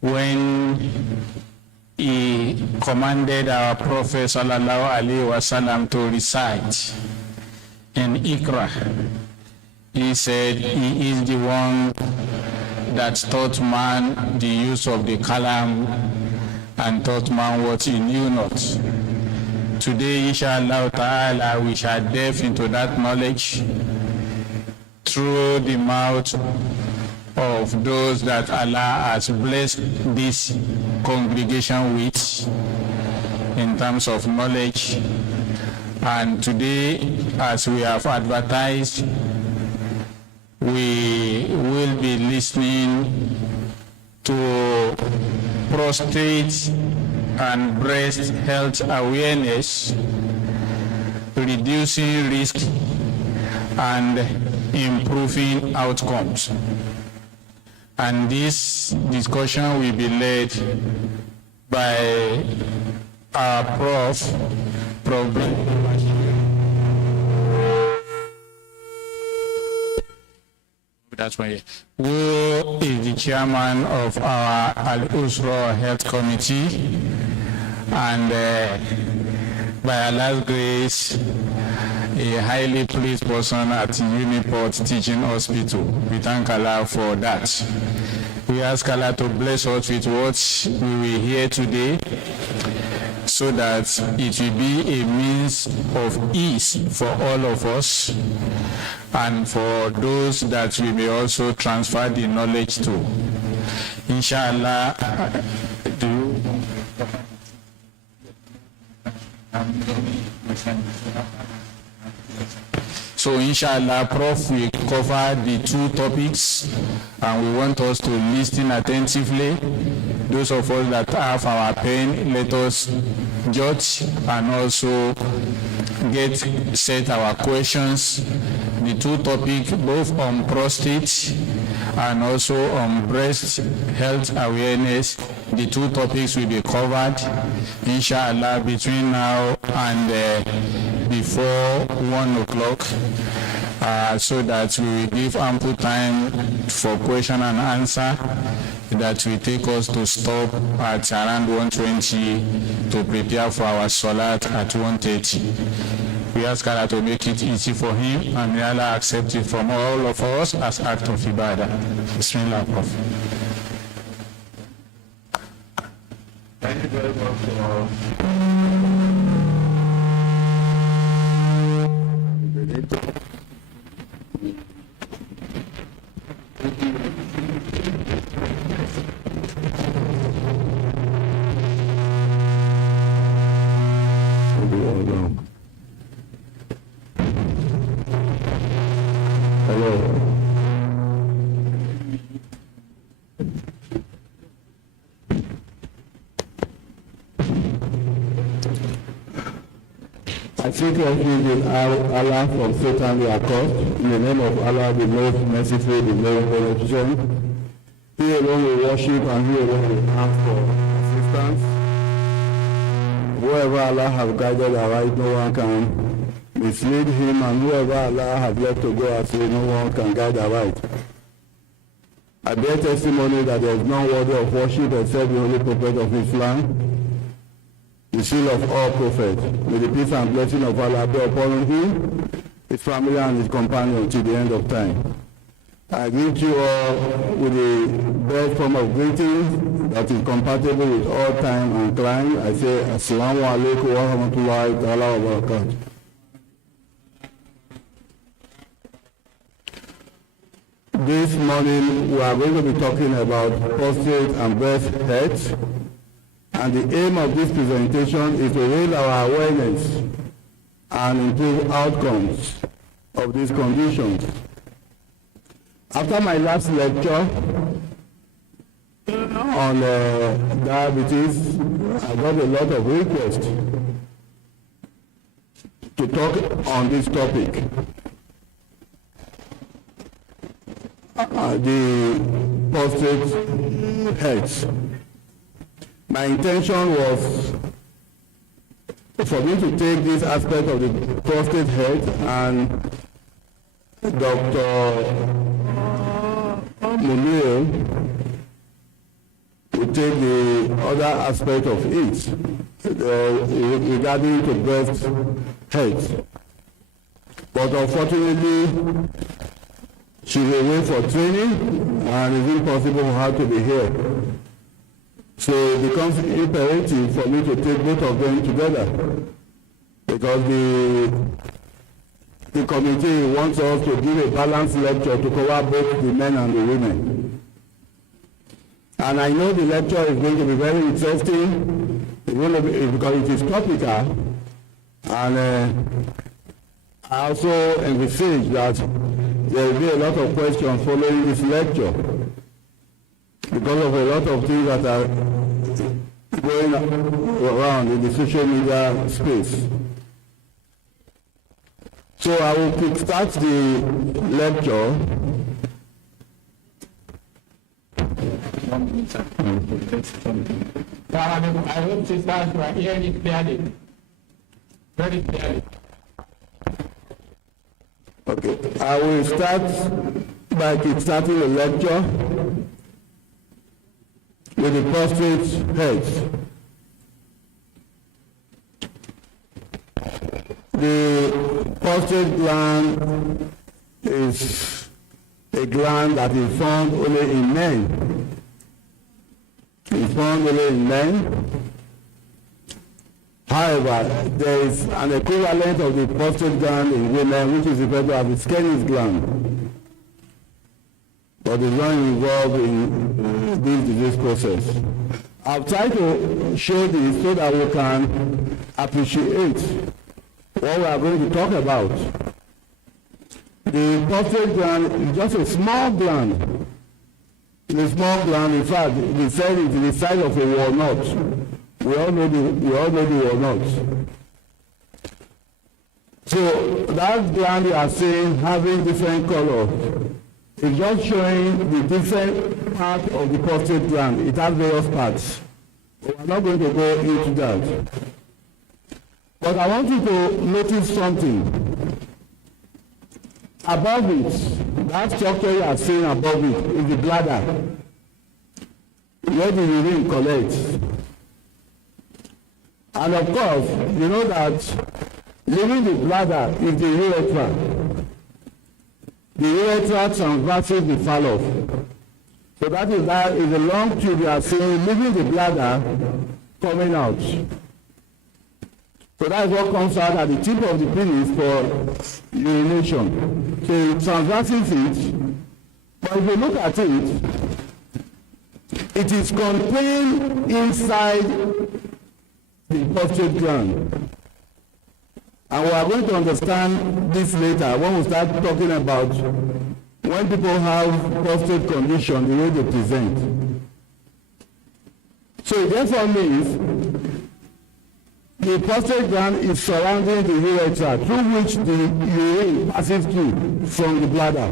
when he commanded our Prophet sallallahu alaihi wasallam to recite in Iqra. He said he is the one that taught man the use of the kalam and taught man what he knew not. Today, inshallah ta'ala, we shall delve into that knowledge through the mouth of those that Allah has blessed this congregation with in terms of knowledge. And today, as we have advertised, we will be listening to prostrate and breast health awareness, reducing risk and improving outcomes. And this discussion will be led by our Prof. That's why, who is the chairman of our Al-Usrah Health Committee, and by Allah's grace, a highly pleased person at Uniport Teaching Hospital. We thank Allah for that. We ask Allah to bless us with what we will hear today, so that it will be a means of ease for all of us and for those that we may also transfer the knowledge to. Inshallah, so inshallah, Prof will cover the two topics, and we want us to listen attentively. Those of us that have our pen, let us judge and also set our questions. The two topics, both on prostate and also on breast health awareness, the two topics will be covered, inshallah, between now and before 1 o'clock, so that we will give ample time for question and answer. That will take us to stop at around 1:20 to prepare for our salat at 1:30. We ask Allah to make it easy for him, and may Allah accept it from all of us as act of ibadah. Bismillah, Prof. Thank you very much. I seek refuge in Allah from Satan the accursed. In the name of Allah, the most merciful, the most beneficent. He alone will worship, and He alone will ask for assistance. Whoever Allah has guided aright, no one can mislead him, and whoever Allah has left to go astray, no one can guide aright. I bear testimony that there is no worthy of worship except the Holy Prophet of Islam, the seal of all prophets. May the peace and blessing of Allah be upon him, his family, and his companions to the end of time. I greet you all with the best form of greeting that is compatible with all time and clime. I say, Asalamu Alaikum Waramatullah Wabarakatuh. This morning, we are going to be talking about prostrate and breast health. And the aim of this presentation is to raise our awareness and improve outcomes of these conditions. After my last lecture on diabetes, I got a lot of requests to talk on this topic. The prostate health. My intention was for me to take this aspect of the prostate health, and Dr. Munir to take the other aspect of it regarding to breast health. But unfortunately, she's away for training and it's impossible for her to be here. So it becomes imperative for me to take both of them together because the committee wants us to give a balanced lecture to cover both the men and the women. And I know the lecture is going to be very interesting. It's going to be, because it is topical. And I also envisage that there will be a lot of questions following this lecture because of a lot of things that are going around in the social media space. So I will kickstart the lecture. I hope sisters were hearing it clearly. Very clearly. Okay, I will start by kickstarting the lecture with the prostrate head. The prostrate gland is a gland that is found only in men. It's found only in men. However, there is an equivalent of the prostate gland in women, which is referred to as the Skenis gland, but it's not involved in this disease process. I've tried to show this so that we can appreciate what we are going to talk about. The prostate gland is just a small gland. It's a small gland. In fact, they said it's the size of a walnut. We all know the walnut. So that gland you are seeing having different colors is just showing the different part of the prostate gland. It has various parts. But we're not going to go into that. But I want you to notice something. Above it, that structure you are seeing above it is the bladder, where the urine collects. And of course, you know that leaving the bladder is the urethra. The urethra transverses the phallus. So that is a long tube you are seeing leaving the bladder coming out. So that is what comes out at the tip of the penis for urination. So it transverses it, but if you look at it, it is contained inside the prostate gland. And we are going to understand this later when we start talking about when people have prostate condition, the way they present. So it therefore means the prostate gland is surrounding the urethra through which the urine passes through from the bladder.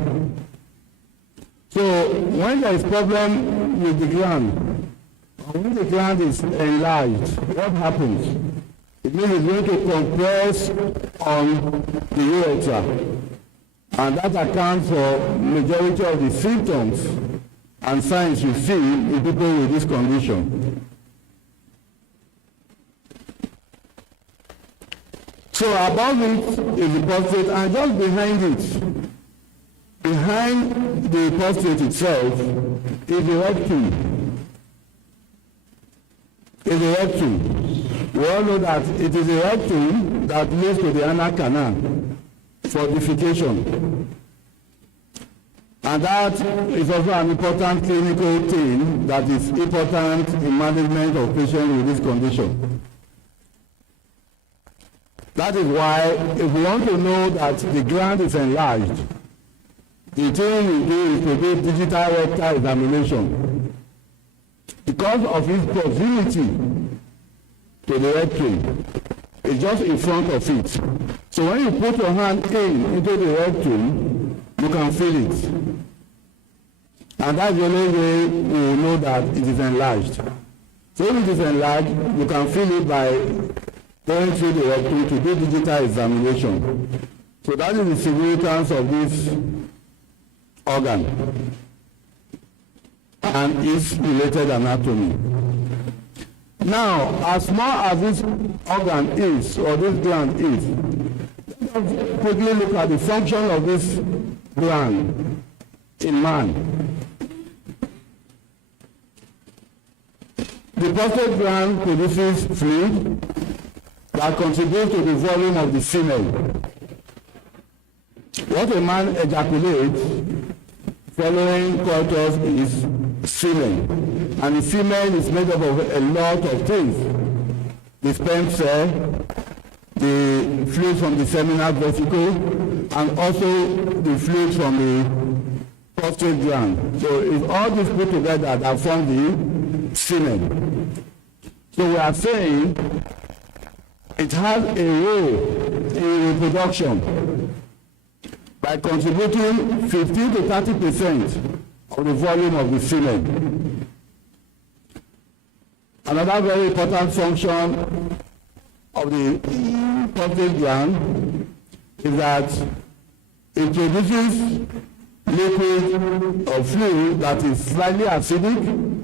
So when there is problem with the gland, or when the gland is enlarged, what happens? It means it's going to compress on the urethra. And that accounts for majority of the symptoms and signs you see in people with this condition. So above it is the prostate, and just behind the prostate itself, is the rectum. We all know that it is the rectum that leads to the anal canal for defecation. And that is also an important clinical thing that is important in management of patients with this condition. That is why, if we want to know that the gland is enlarged, the thing we do is to do digital rectal examination. Because of its proximity to the rectum, it's just in front of it. So when you put your hand into the rectum, you can feel it. And that's the only way we will know that it is enlarged. So if it is enlarged, you can feel it by going through the rectum to do digital examination. So that is the significance of this organ. and its related anatomy. Now, as small as this organ is, or this gland is, let's quickly look at the function of this gland in man. The prostate gland produces fluid that contributes to the volume of the semen. What a man ejaculates following coitus is semen, and the semen is made up of a lot of things: the sperm cell, the fluid from the seminal vesicle, and also the fluid from the prostate gland. So it's all these put together that form the semen. So we are saying it has a role in reproduction by contributing 15 to 30% of the volume of the semen. Another very important function of the prostate gland is that it produces liquid or fluid that is slightly acidic.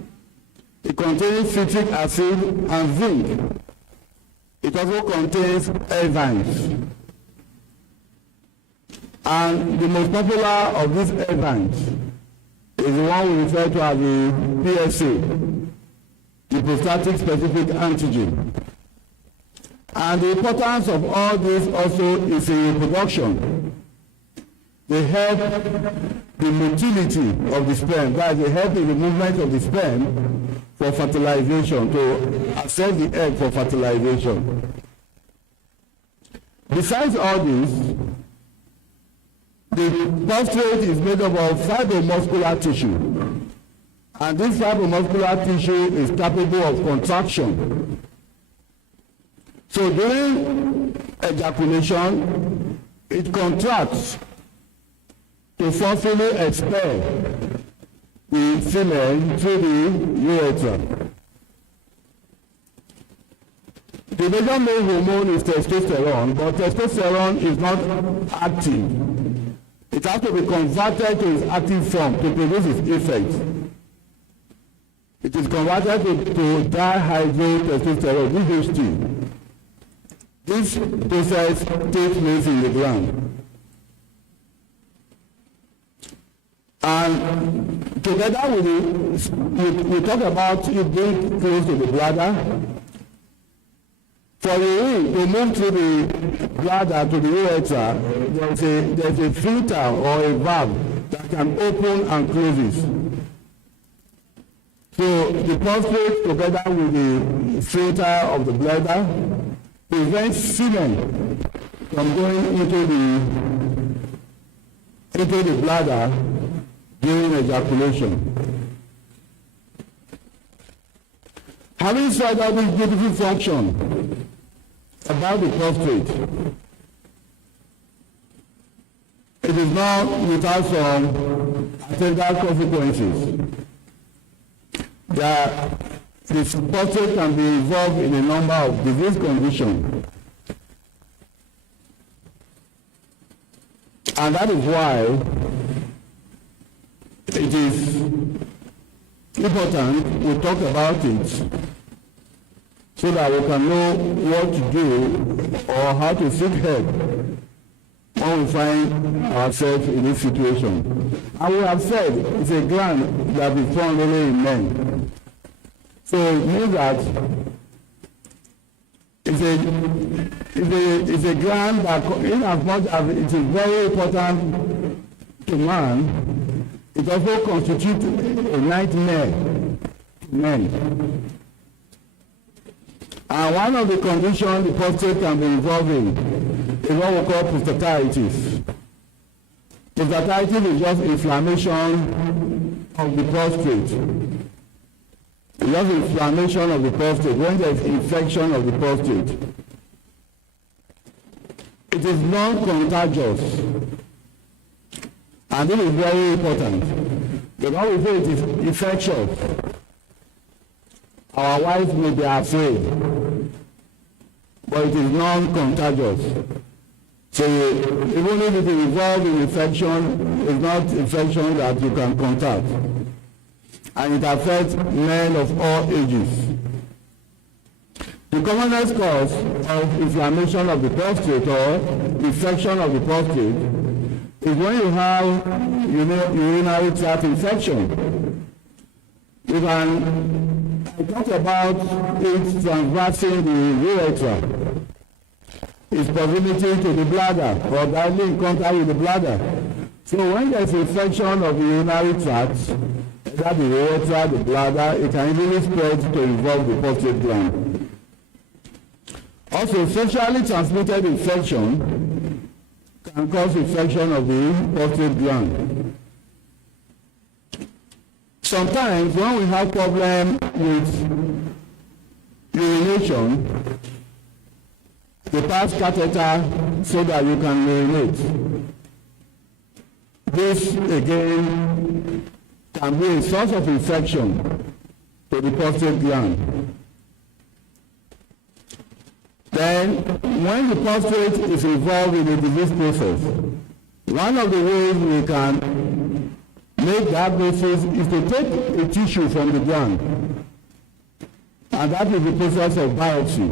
It contains citric acid and zinc. It also contains enzymes. And the most popular of these enzymes is the one we refer to as the PSA, the prostatic specific antigen. And the importance of all this also is in reproduction. They help the motility of the sperm, that is, they help in the movement of the sperm for fertilization, to access the egg for fertilization. Besides all this, the prostate is made up of fibromuscular tissue, and this fibromuscular tissue is capable of contraction. So during ejaculation, it contracts to forcefully expel the semen through the urethra. The major male hormone is testosterone, but testosterone is not active. It has to be converted to its active form to produce its effect. It is converted to dihydrotestosterone, DHT. This process takes place in the gland. And together with we talk about it being close to the bladder. For the urine to move through the bladder to the urethra, there's a filter or a valve that can open and close it. So the prostate, together with the filter of the bladder, prevents semen from going into the bladder during ejaculation. Having said all this beautiful function about the prostate, it is not without some attendant consequences. The prostate can be involved in a number of disease conditions. And that is why it is important we talk about it, so that we can know what to do or how to seek help when we find ourselves in this situation. And we have said it's a gland that is found only in men. So it means that it's a gland that, in as much as it is very important to man, it also constitutes a nightmare to men. And one of the conditions the prostate can be involved in is what we call prostatitis. Prostatitis is just inflammation of the prostate. It's just inflammation of the prostate. When there is infection of the prostate, it is non-contagious. And this is very important. Because we say it is infectious, our wives may be afraid, but it is non-contagious. So even if it is involved in infection, it's not infection that you can contact. and it affects men of all ages. The commonest cause of inflammation of the prostate or infection of the prostate is when you have urinary tract infection. You can talk about it transversing the urethra, its proximity to the bladder or directly in contact with the bladder. So when there is infection of the urinary tract, either the urethra, the bladder, it can easily spread to involve the prostate gland. Also, sexually transmitted infection can cause infection of the prostate gland. Sometimes when we have problem with urination, they pass catheter so that you can urinate. This again can be a source of infection to the prostate gland. Then, when the prostate is involved in the disease process, one of the ways we can make diagnosis is to take a tissue from the gland, and that is the process of biopsy.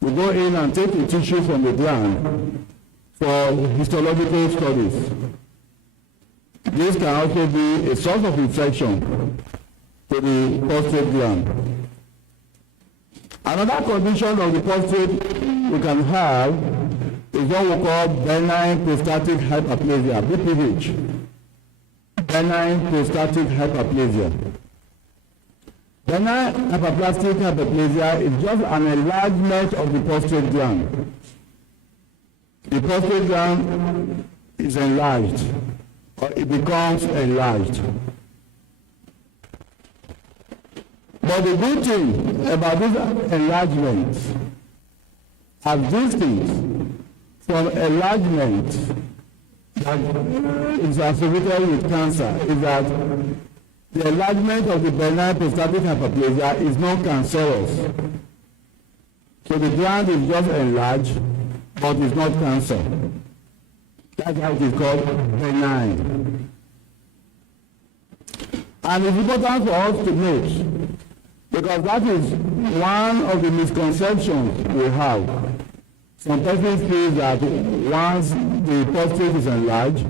We go in and take a tissue from the gland for histological studies. This can also be a source of infection to the prostate gland. Another condition of the prostate we can have is what we call benign prostatic hyperplasia, BPH. Benign prostatic hyperplasia. Benign hyperplastic hyperplasia is just an enlargement of the prostate gland. The prostate gland is enlarged, or it becomes enlarged. But the good thing about this enlargement, as distinct from enlargement that is associated with cancer, is that the enlargement of the benign prostatic hyperplasia is not cancerous. So the gland is just enlarged, but it's not cancer. That's how it is called benign. And it's important for us to note, because that is one of the misconceptions we have. Some persons feel that once the prostate is enlarged,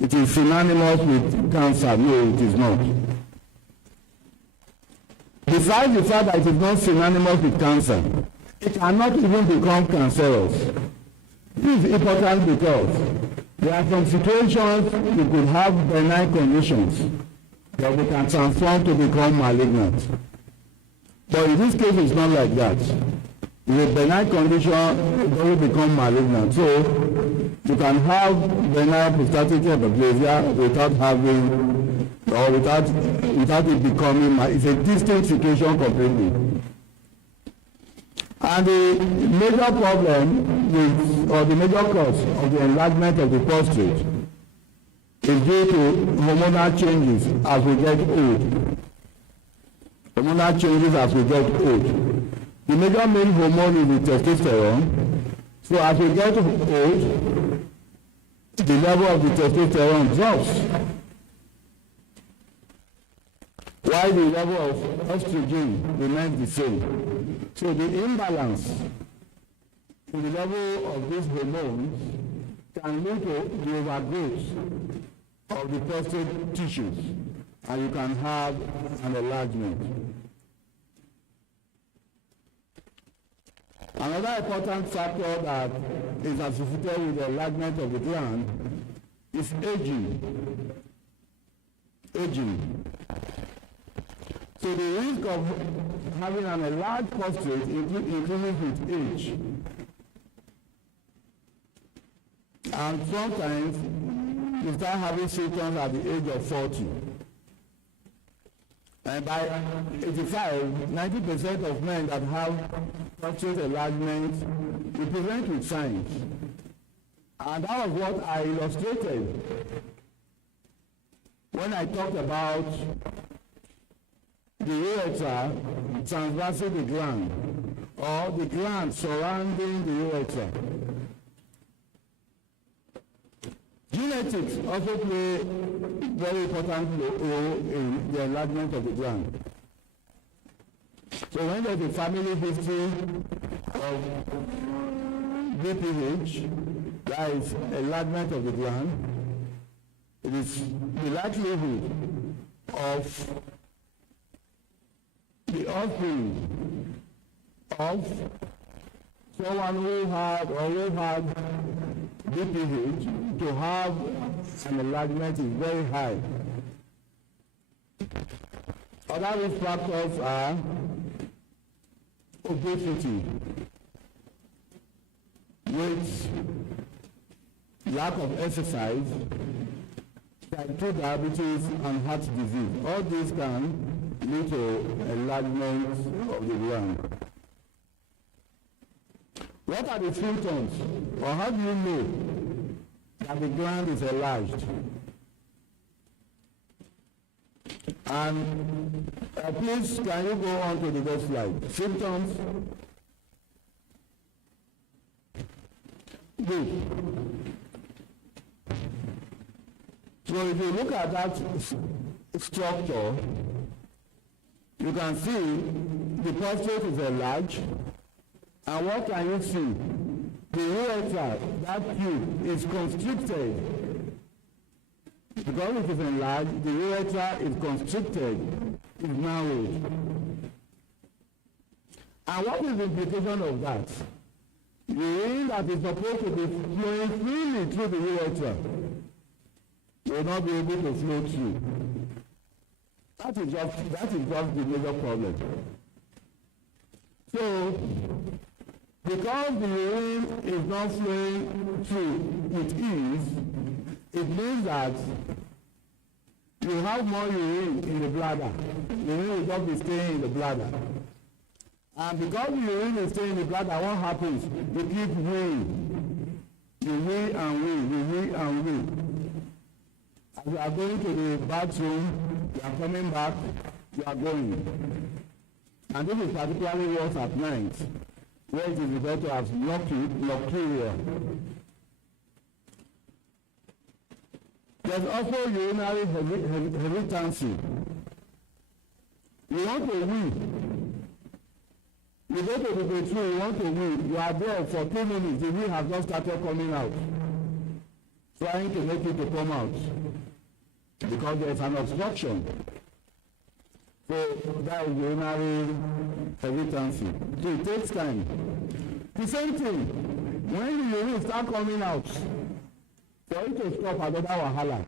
it is synonymous with cancer. No, it is not. Besides the fact that it is not synonymous with cancer, it cannot even become cancerous. This is important because there are some situations you could have benign conditions that we can transform to become malignant. But in this case, it's not like that. With a benign condition, it doesn't become malignant. So you can have benign prostatic hyperplasia without having, or without it becoming, it's a distinct situation completely. And the major problem with, or the major cause of the enlargement of the prostate is due to hormonal changes as we get old. Hormonal changes as we get old. The major main hormone is the testosterone. So as we get old, the level of the testosterone drops, while the level of estrogen remains the same. So the imbalance in the level of these hormones can lead to the overgrowth of the prostate tissues, and you can have an enlargement. Another important factor that is associated with the enlargement of the gland is aging. Aging. So the risk of having an enlarged prostate increases with age. And sometimes you start having symptoms at the age of 40. And by 85, 90% of men that have prostate enlargement will present with signs. And that was what I illustrated when I talked about the urethra transversing the gland, or the gland surrounding the urethra. Genetics also play very important role in the enlargement of the gland. So when there's a family history of BPH, that is enlargement of the gland, it is the likelihood of the offspring of someone who had BPH to have an enlargement is very high. Other risk factors are obesity, weight, lack of exercise, type 2 diabetes, and heart disease. All these can lead to enlargement of the gland. What are the symptoms, or how do you know that the gland is enlarged? And please, can you go on to the next slide? Symptoms. Good. So if you look at that structure, you can see the prostate is enlarged. And what can you see? The ureter, that tube, is constricted. Because it is enlarged, the ureter is constricted, is narrowed. And what is the implication of that? The urine that is supposed to be flowing freely through the ureter will not be able to flow through. That is just the major problem. So, because the urine is not flowing through with ease, it means that you have more urine in the bladder. The urine will not be staying in the bladder. And because the urine is staying in the bladder, what happens? You keep weeing. You wee and wee, you wee and wee. As you are going to the bathroom, you are coming back, you are going. And this is particularly worse at night, where it is referred to as nocturia. There's also urinary hesitancy. You want to wee. You go to the bathroom, you want to wee. You are there for 2 minutes, the wee has not started coming out. Trying to make it to come out. Because there is an obstruction. So that is urinary hesitancy. So it takes time. The same thing, when the urine starts coming out, for it to stop another wahala.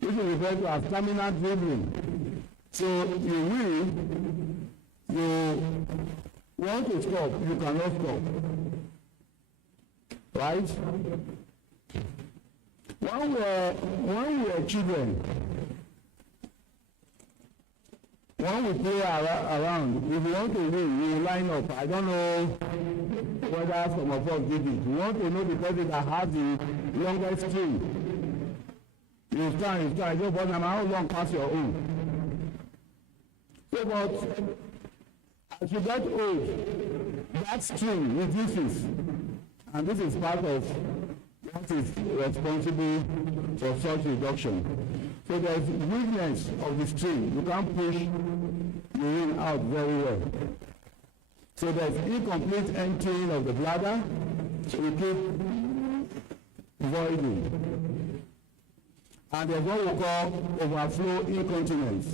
This is referred to as terminal dribbling. So you want to stop, you cannot stop. Right? When we were children, when we play around, if we want to win, we will line up. I don't know whether some of us did it. We want to know the person that has the longest string. You stand, just wonder how long past your own. So, but as you get old, that string reduces. And this is part of what is responsible for such reduction. So there is weakness of the string. You can't push urine out very well. So there is incomplete emptying of the bladder. So we keep voiding. And there's what we call overflow incontinence.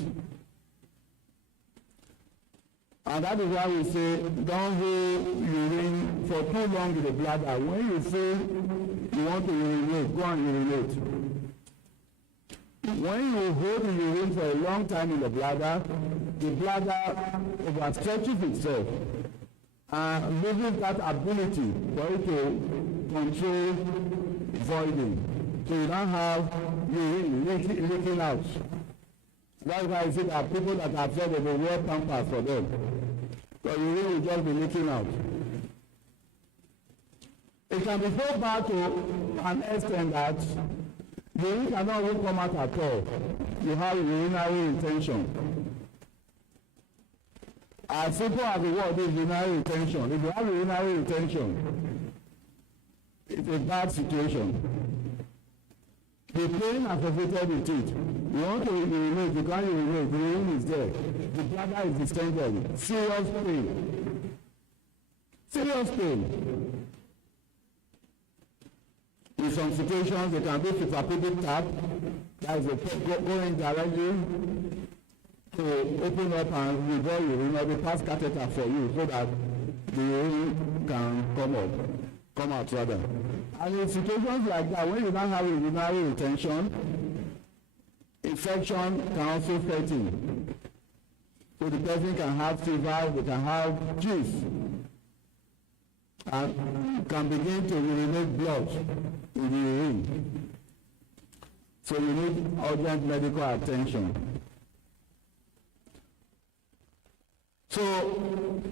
And that is why we say don't hold urine for too long in the bladder. When you feel you want to urinate, go and urinate. When you hold the urine for a long time in the bladder overstretches itself and loses that ability for it to control voiding. So you don't have urine leaking out. That's why I say that people that are afraid they will wear pampers for them. So urine will just be leaking out. It can be so bad to an extent that the urine cannot even come out at all. You have urinary retention. As simple as the word is urinary retention. If you have urinary retention, it's a bad situation. The pain associated with it. You want to urinate, you can't urinate, the urine is there. The bladder is distended. Serious pain. Serious pain. In some situations, they can be suprapubic tap, that is going directly to open up and withdraw urine, or the pass catheter for you so that the urine can come out rather. And in situations like that, when you don't have urinary retention, infection can also set in. So the person can have fever, they can have juice, and can begin to urinate blood in the urine. So you need urgent medical attention. So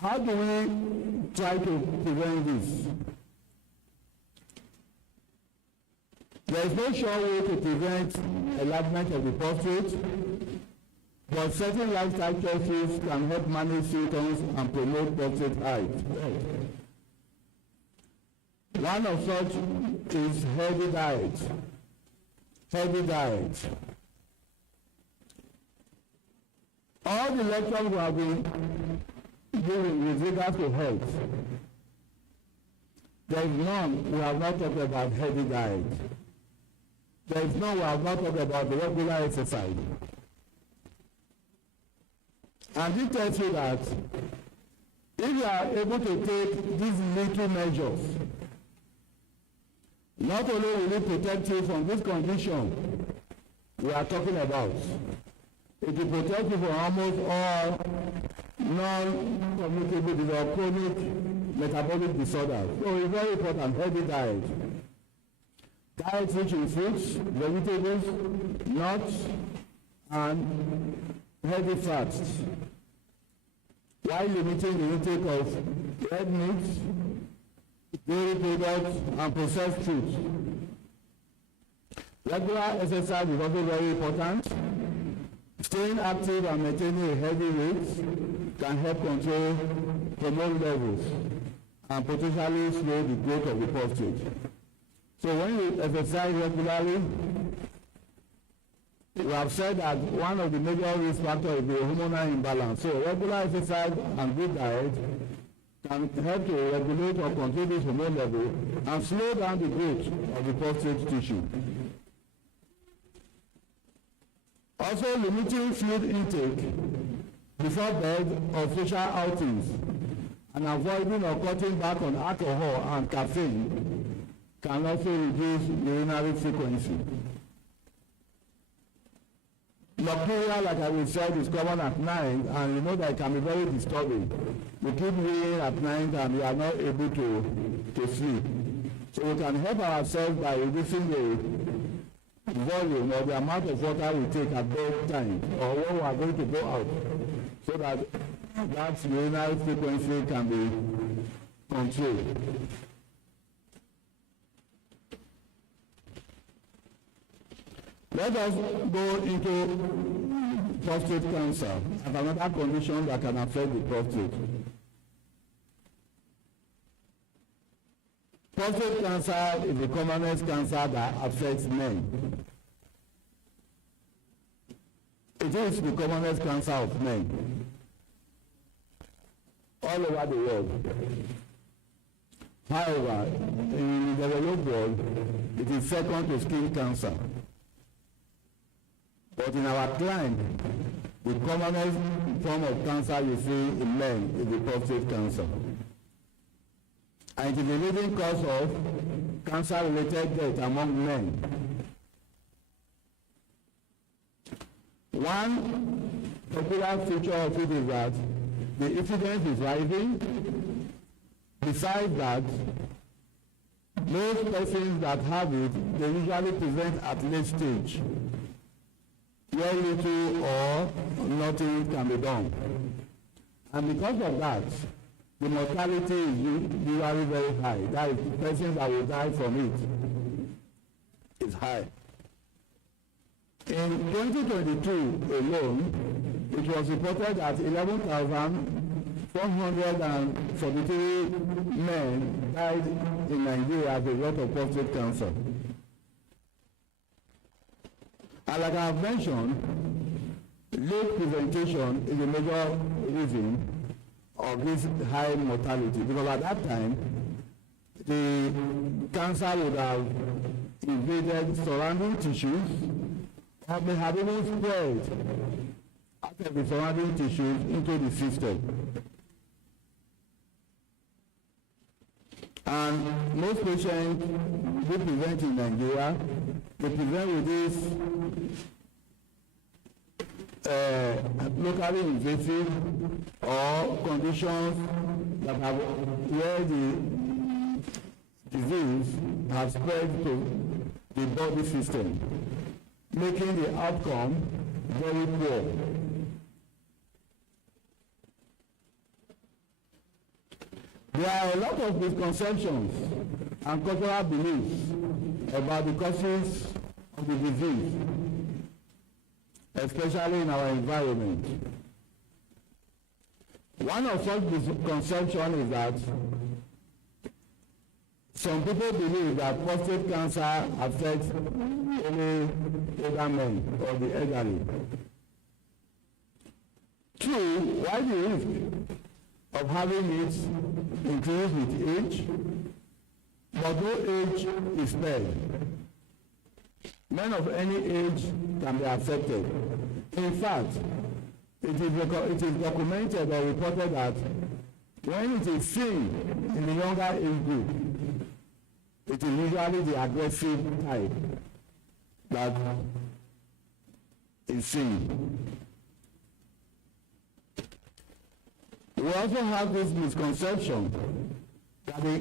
how do we try to prevent this? There is no sure way to prevent enlargement of the prostate, but certain lifestyle choices can help manage symptoms and promote prostate height. One of such is healthy diet. Healthy diet. All the lectures we have been doing with regard to health, there is none we have not talked about healthy diet. There is none we have not talked about the regular exercise. And it tells you that if you are able to take these little measures, not only will it protect you from this condition we are talking about, it will protect you from almost all non-communicable or chronic metabolic disorders. So it's very important, healthy diet. Diet rich in fruits, vegetables, nuts, and healthy fats, while limiting the intake of red meats, dairy products, and processed foods. Regular exercise is also very important. Staying active and maintaining a healthy weight can help control hormone levels and potentially slow the growth of the prostate. So when you exercise regularly, we have said that one of the major risk factors is the hormonal imbalance. So regular exercise and good diet can help to regulate or control this hormone level and slow down the growth of the prostate tissue. Also, limiting fluid intake before bed or social outings and avoiding or cutting back on alcohol and caffeine can also reduce urinary frequency. Nocturia, like I will said, is common at night, and you know that it can be very disturbing. You keep urinating at night and you are not able to sleep. So we can help ourselves by reducing the volume or the amount of water we take at bedtime or when we are going to go out, so that that urinary frequency can be controlled. Let us go into prostate cancer and another condition that can affect the prostate. Prostate cancer is the commonest cancer that affects men. It is the commonest cancer of men all over the world. However, in the developed world, it is second to skin cancer. But in our climate, the commonest form of cancer you see in men is the prostate cancer. And it is the leading cause of cancer-related death among men. One popular feature of it is that the incidence is rising. Besides that, most persons that have it, they usually present at late stage, where little or nothing can be done. And because of that, the mortality is usually very high. That is, the persons that will die from it is high. In 2022 alone, it was reported that 11,443 men died in Nigeria as a result of prostate cancer. And like I have mentioned, late presentation is a major reason of this high mortality, because at that time, the cancer would have invaded surrounding tissues or may have even spread out of the surrounding tissues into the system. And most patients who present in Nigeria, they present with this locally invasive or conditions that have where the disease has spread to the body system, making the outcome very poor. There are a lot of misconceptions and cultural beliefs about the causes of the disease, especially in our environment. One of such misconceptions is that some people believe that prostate cancer affects only older men or the elderly. True, while the risk of having it increases with age, but no age is spared. Men of any age can be affected. In fact, it is documented or reported that when it is seen in the younger age group, it is usually the aggressive type that is seen. We also have this misconception that the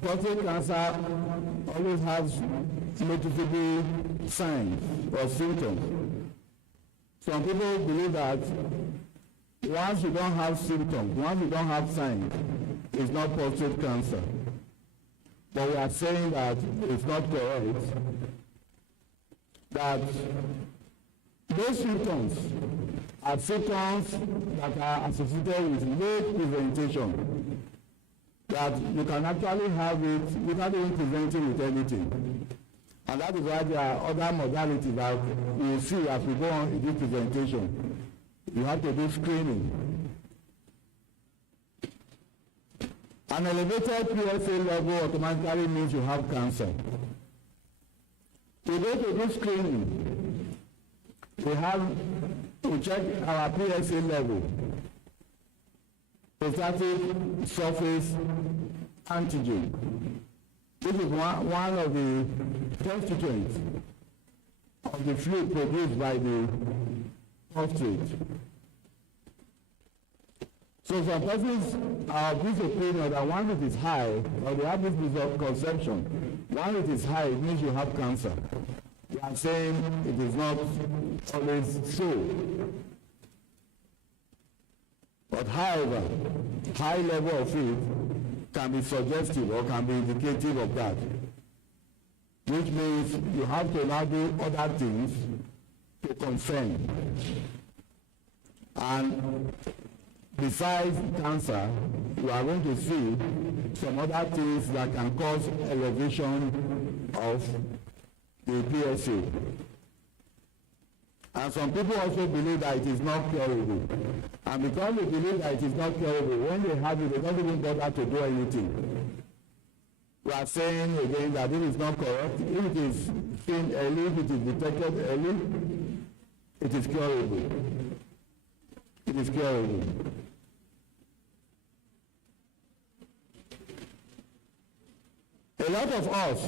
prostate cancer always has noticeable signs or symptoms. Some people believe that once you don't have symptoms, once you don't have signs, it's not prostate cancer. But we are saying that it's not correct. That those symptoms are symptoms that are associated with late presentation. That you can actually have it without even presenting with anything. And that is why there are other modalities that we will see as we go on in this presentation. You have to do screening. An elevated PSA level automatically means you have cancer. To go to this screening, we have to check our PSA level, prostatic surface antigen. This is one of the constituents of the fluid produced by the prostrate. So some persons are of this opinion that once it is high, or they have this misconception, once it is high, it means you have cancer. We are saying it is not always so. But however, high level of it can be suggestive or can be indicative of that, which means you have to now do other things to confirm. And besides cancer, you are going to see some other things that can cause elevation of the PSA. And some people also believe that it is not curable. And because they believe that it is not curable, when they have it, they don't even bother to do anything. We are saying again that this is not correct. If it is seen early, if it is detected early, it is curable. It is curable. A lot of us,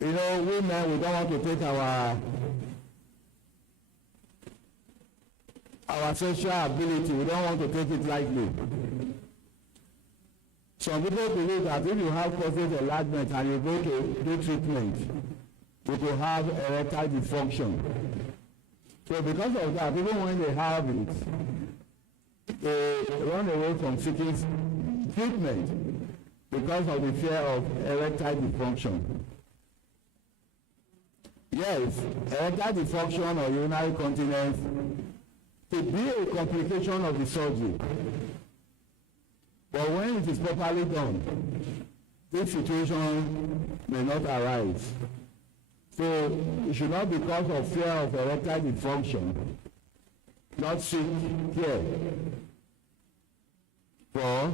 you know, women, we don't want to take our sexual ability, we don't want to take it lightly. Some people believe that if you have prostate enlargement and you go to do treatment, you could have erectile dysfunction. So because of that, even when they have it, they run away from seeking treatment because of the fear of erectile dysfunction. Yes, erectile dysfunction or urinary continence could be a complication of the surgery. But when it is properly done, this situation may not arise. So it should not be because of fear of erectile dysfunction, not seek care for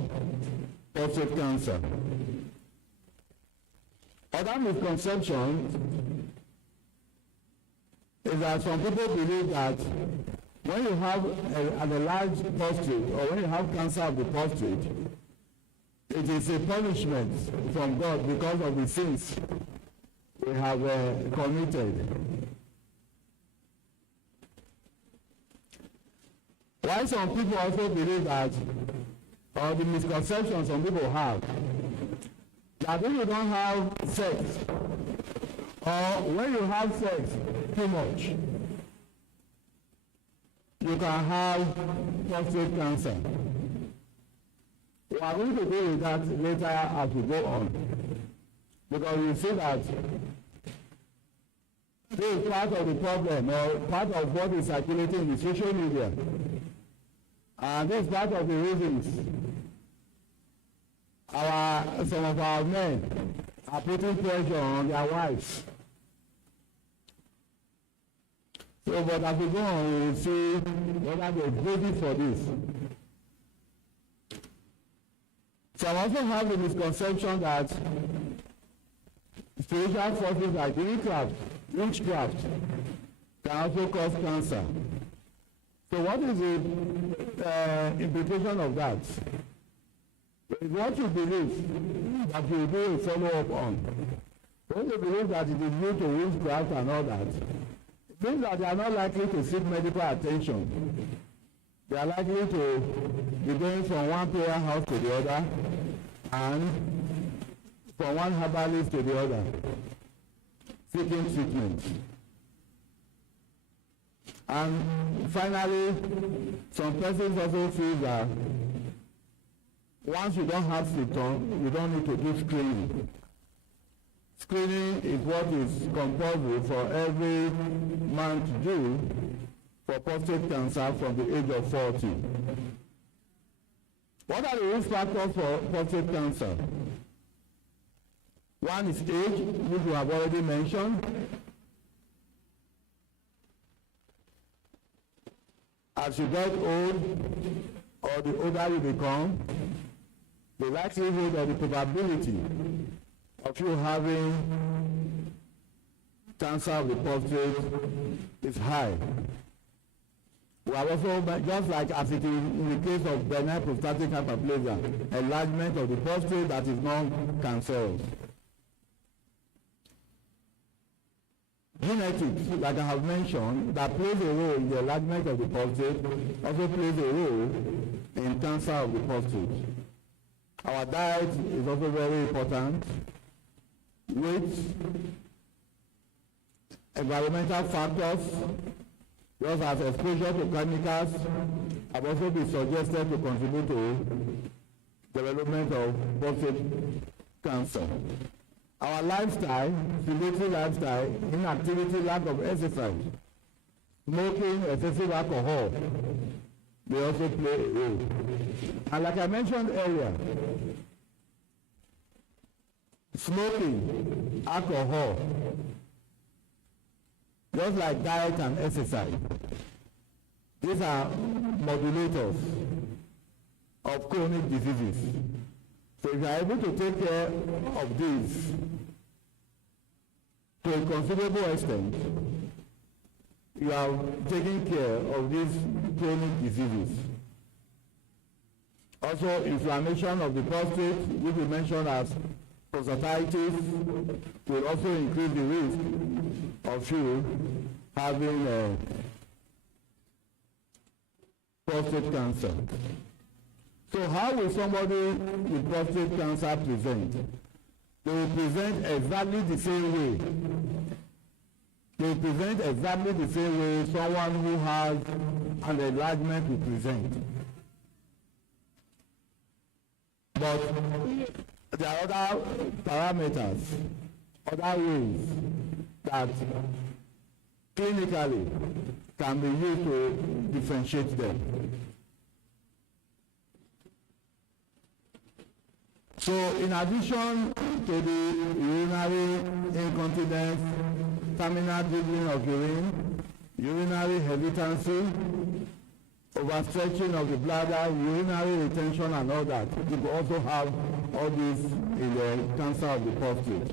prostate cancer. Other misconceptions is that some people believe that when you have an enlarged prostate or when you have cancer of the prostate, it is a punishment from God because of the sins we have committed. Why some people also believe that, or the misconception some people have, that if you don't have sex, or when you have sex too much, you can have prostate cancer. We are going to deal with that later as we go on, because you see that this is part of the problem, or part of what is circulating in the social media, and this is part of the reasons some of our men are putting pressure on their wives. So, but as we go on, we will see whether they're ready for this. Some also have the misconception that spiritual forces like witchcraft can also cause cancer. So what is the implication of that? It's what you believe that you do a follow-up on. When you believe that it is due to witchcraft and all that, it means that they are not likely to seek medical attention. They are likely to be going from one prayer house to the other and from one herbalist to the other, seeking treatment. And finally, some persons also feel that once you don't have symptoms, you don't need to do screening. Screening is what is compulsory for every man to do for prostate cancer from the age of 40. What are the risk factors for prostate cancer? One is age, which we have already mentioned. As you get old, or the older you become, the likelihood or the probability of you having cancer of the prostate is high. We have also, just like as it is in the case of benign prostatic hyperplasia, enlargement of the prostate that is non-cancerous. Genetics, like I have mentioned, that plays a role in the enlargement of the prostate, also plays a role in cancer of the prostate. Our diet is also very important. Weight, environmental factors, just as exposure to chemicals have also been suggested to contribute to development of prostate cancer. Our lifestyle, sedentary lifestyle, inactivity, lack of exercise, smoking, excessive alcohol, they also play a role. And like I mentioned earlier, smoking, alcohol, just like diet and exercise, these are modulators of chronic diseases. So if you are able to take care of these to a considerable extent, you are taking care of these chronic diseases. Also, inflammation of the prostate, which we mentioned as prostatitis, will also increase the risk of you having prostate cancer. So how will somebody with prostate cancer present? They will present exactly the same way. They will present exactly the same way someone who has an enlargement will present. But there are other parameters, other ways that clinically can be used to differentiate them. So in addition to the urinary incontinence terminal dribbling of urine, urinary hesitancy, overstretching of the bladder, urinary retention and all that. You could also have all this in the cancer of the prostate.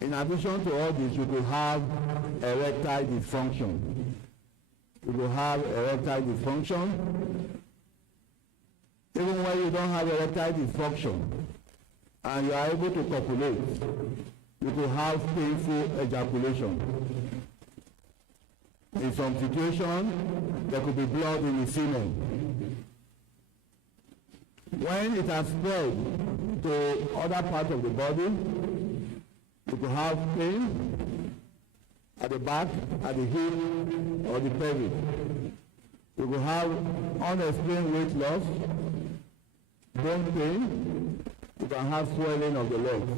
In addition to all this, you could have erectile dysfunction. You could have erectile dysfunction. Even when you don't have erectile dysfunction and you are able to copulate, you could have painful ejaculation. In some situations, there could be blood in the semen. When it has spread to other parts of the body, you could have pain at the back, at the hip, or the pelvic. You could have unexplained weight loss, bone pain. You can have swelling of the legs.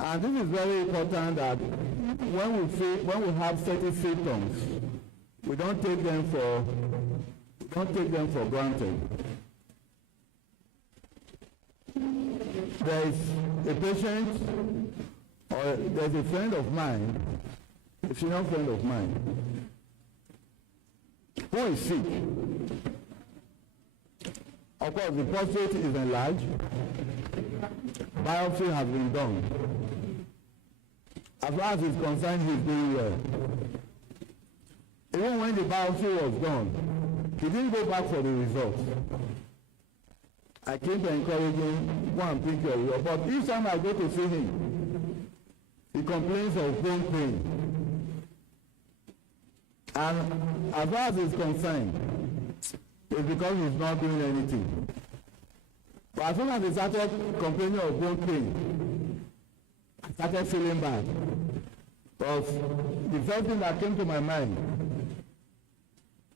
And this is very important that when we have certain symptoms, we don't take them for granted. There is a patient, or there's a friend of mine, a senior friend of mine, who is sick. Of course, the prostate is enlarged. Biopsy has been done. As far as he's concerned, he's doing well. Even when the biopsy was done, he didn't go back for the results. I came to encourage him, go and pick your result. But each time I go to see him, he complains of bone pain. And as far as he's concerned, it's because he's not doing anything. But as soon as he started complaining of bone pain, I started feeling bad. Because the first thing that came to my mind,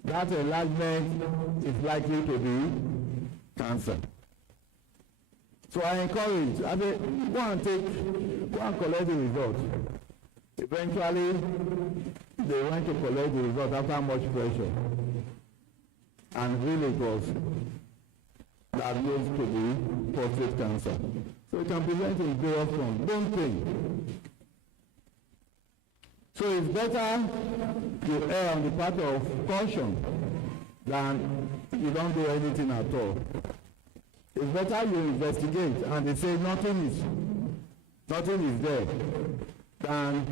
that enlargement is likely to be cancer. So I encourage, I say, go and collect the result. Eventually, they went to collect the result after much pressure. And really it was diagnosed to be prostate cancer. So it can present in various forms. Don't think. So it's better to err on the part of caution than you don't do anything at all. It's better you investigate and they say nothing is there than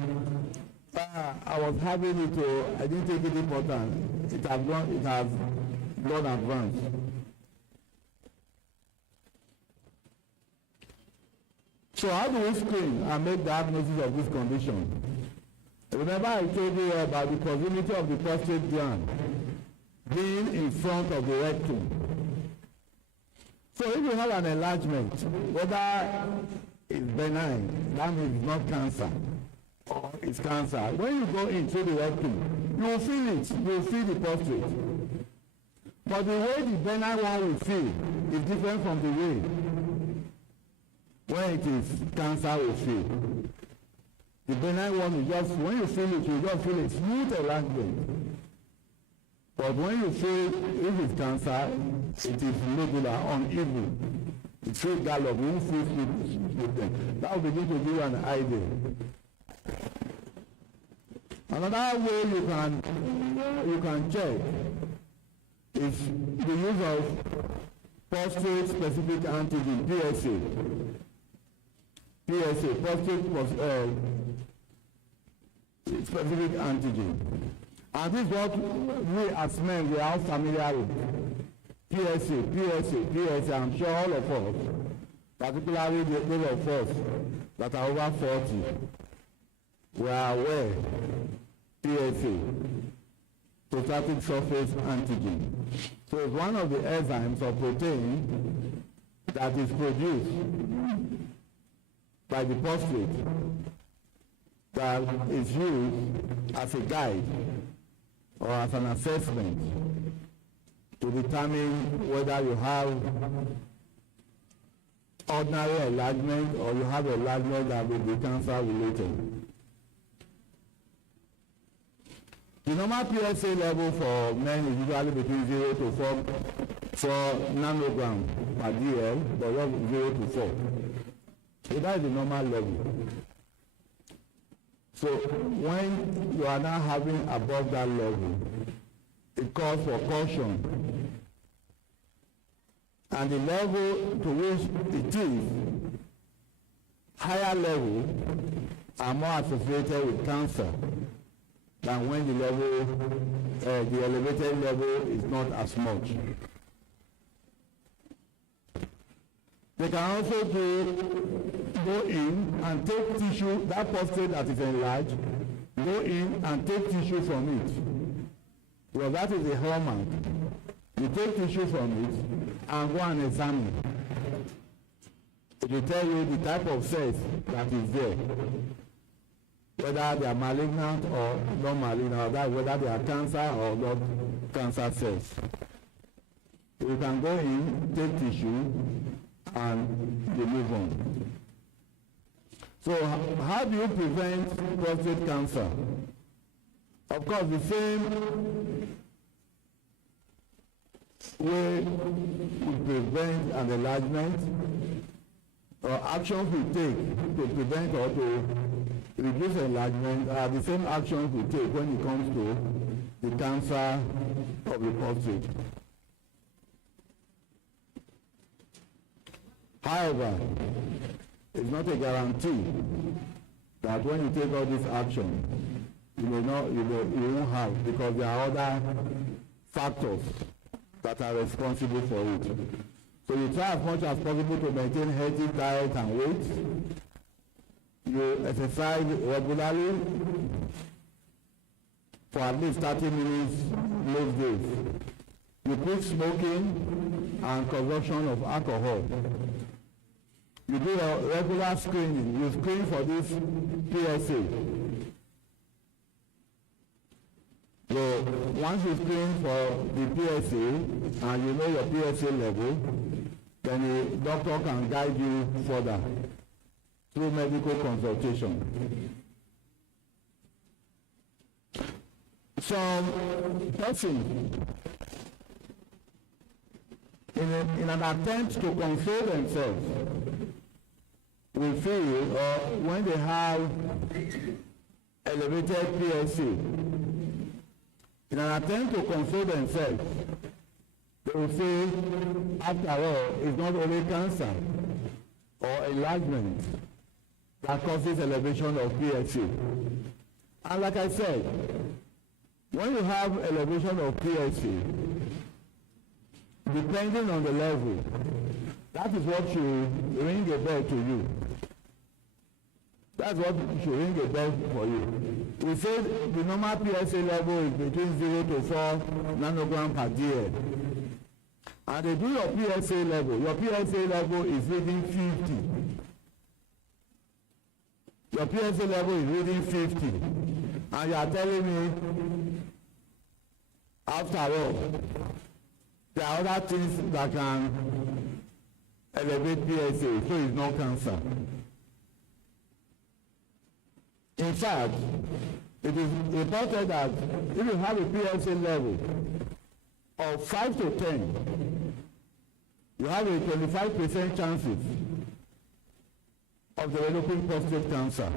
I was having it, I didn't take it important. It has gone advanced. So how do we screen and make diagnosis of this condition? Remember I told you about the proximity of the prostate gland being in front of the rectum. So if you have an enlargement, whether it's benign, that means it's not cancer, or it's cancer. When you go into the rectum, you will feel it, you will feel the prostate. But the way the benign one will feel is different from the way when it is cancer will feel. The benign one is just, when you feel it, you just feel a smooth enlargement. But when you feel if it's cancer, it is nodular, uneven. It feels gallop, you won't feel with them. That will begin to give you an idea. Another way you can check is the use of prostate specific antigen, PSA. Prostate specific antigen. And this is what we as men, we are familiar with. PSA, I'm sure all of us, particularly those of us that are over 40, we are aware PSA, prostatic surface antigen. So it's one of the enzymes or protein that is produced by the prostate that is used as a guide or as an assessment to determine whether you have ordinary enlargement or you have enlargement that will be cancer related. The normal PSA level for men is usually between 0 to 4 nanograms per DL, but not 0 to 4. So that is the normal level. So when you are now having above that level, it calls for caution. And the level to which it is, higher level, are more associated with cancer than when the elevated level is not as much. They can also go in and take tissue, that prostate that is enlarged, go in and take tissue from it. Well, that is a hallmark. You take tissue from it and go and examine. It will tell you the type of cells that is there, whether they are malignant or non-malignant, or whether they are cancer or not cancer cells. You can go in, take tissue, and you move on. So how do you prevent prostate cancer? Of course, the same way we prevent an enlargement, or actions we take to prevent or to reduce enlargement are the same actions we take when it comes to the cancer of the prostate. However, it's not a guarantee that when you take all this action, you won't have, because there are other factors that are responsible for it. So you try as much as possible to maintain healthy diet and weight. You exercise regularly for at least 30 minutes most days. You quit smoking and consumption of alcohol. You do a regular screening. You screen for this PSA. So once you screen for the PSA and you know your PSA level, then the doctor can guide you further through medical consultation. Some person, in an attempt to control themselves, will feel, or when they have elevated PSA, in an attempt to control themselves, they will say, after all, it's not only cancer or enlargement that causes elevation of PSA. And like I said, when you have elevation of PSA, depending on the level, that is what should ring a bell to you. That's what should ring a bell for you. We said the normal PSA level is between 0 to 4 nanogram per dl. And they do your PSA level. Your PSA level is reading 50. Your PSA level is reading 50. And you are telling me, after all, there are other things that can elevate PSA, so it's not cancer. In fact, it is important that if you have a PSA level of 5 to 10, you have a 25% chances of developing prostate cancer.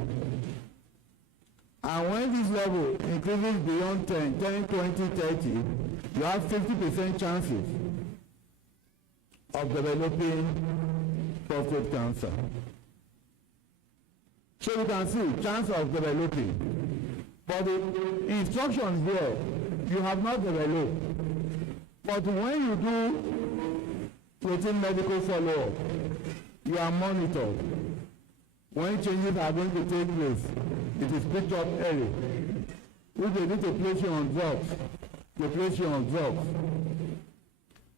And when this level increases beyond 10, 20, 30, you have 50% chances of developing prostate cancer. So you can see chance of developing. But the instruction here, you have not developed. But when you do routine medical follow-up, you are monitored. When changes are going to take place, it is picked up early. If they need to place you on drugs, they place you on drugs.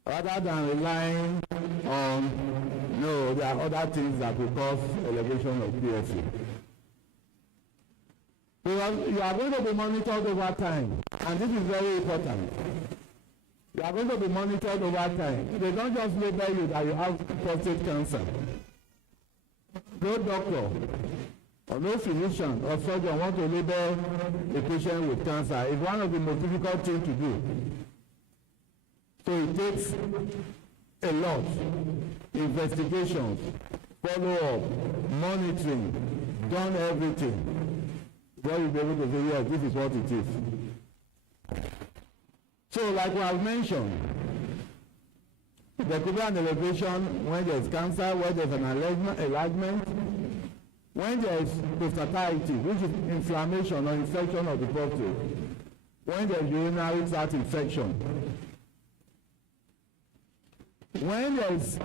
Rather than relying on, no, there are other things that will cause elevation of PSA. You are going to be monitored over time, and this is very important. You are going to be monitored over time. They don't just label you that you have prostate cancer. No doctor or no physician or surgeon want to label a patient with cancer. It's one of the most difficult things to do. So it takes a lot. Investigations, follow-up, monitoring, done everything before you'll be able to say, yes, this is what it is. So, like we have mentioned, there could be an elevation when there's cancer, when there's an enlargement, when there's prostatitis, which is inflammation or infection of the prostate, when there's urinary tract infection. When there's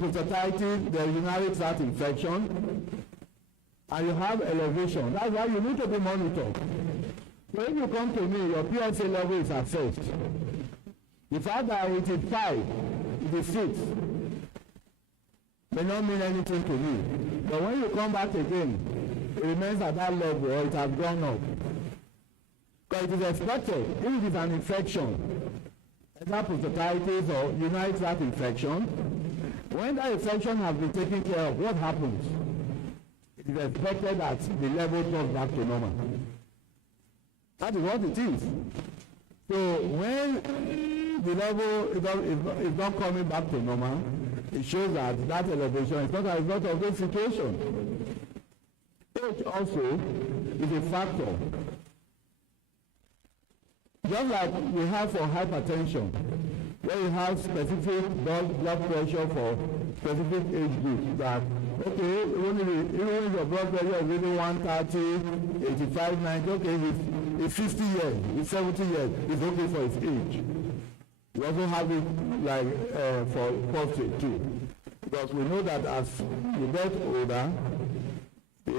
prostatitis, there's urinary tract infection, and you have elevation. That's why you need to be monitored. So if you come to me, your PSA level is assessed. The fact that it is 5, it is 6, may not mean anything to me. But when you come back again, it remains at that level or it has gone up. Because it is expected, if it is an infection, either prostatitis or urinary tract infection, when that infection has been taken care of, what happens? It is expected that the level goes back to normal. That is what it is. So when the level is not coming back to normal, it shows that elevation is not a result of this situation. Age also is a factor. Just like we have for hypertension, where you have specific blood pressure for specific age groups, that okay, even if your blood pressure is really 130, 85, 90, okay, it's 50 years, it's 70 years, it's okay for his age. We also have it like for prostate too, because we know that as you get older, the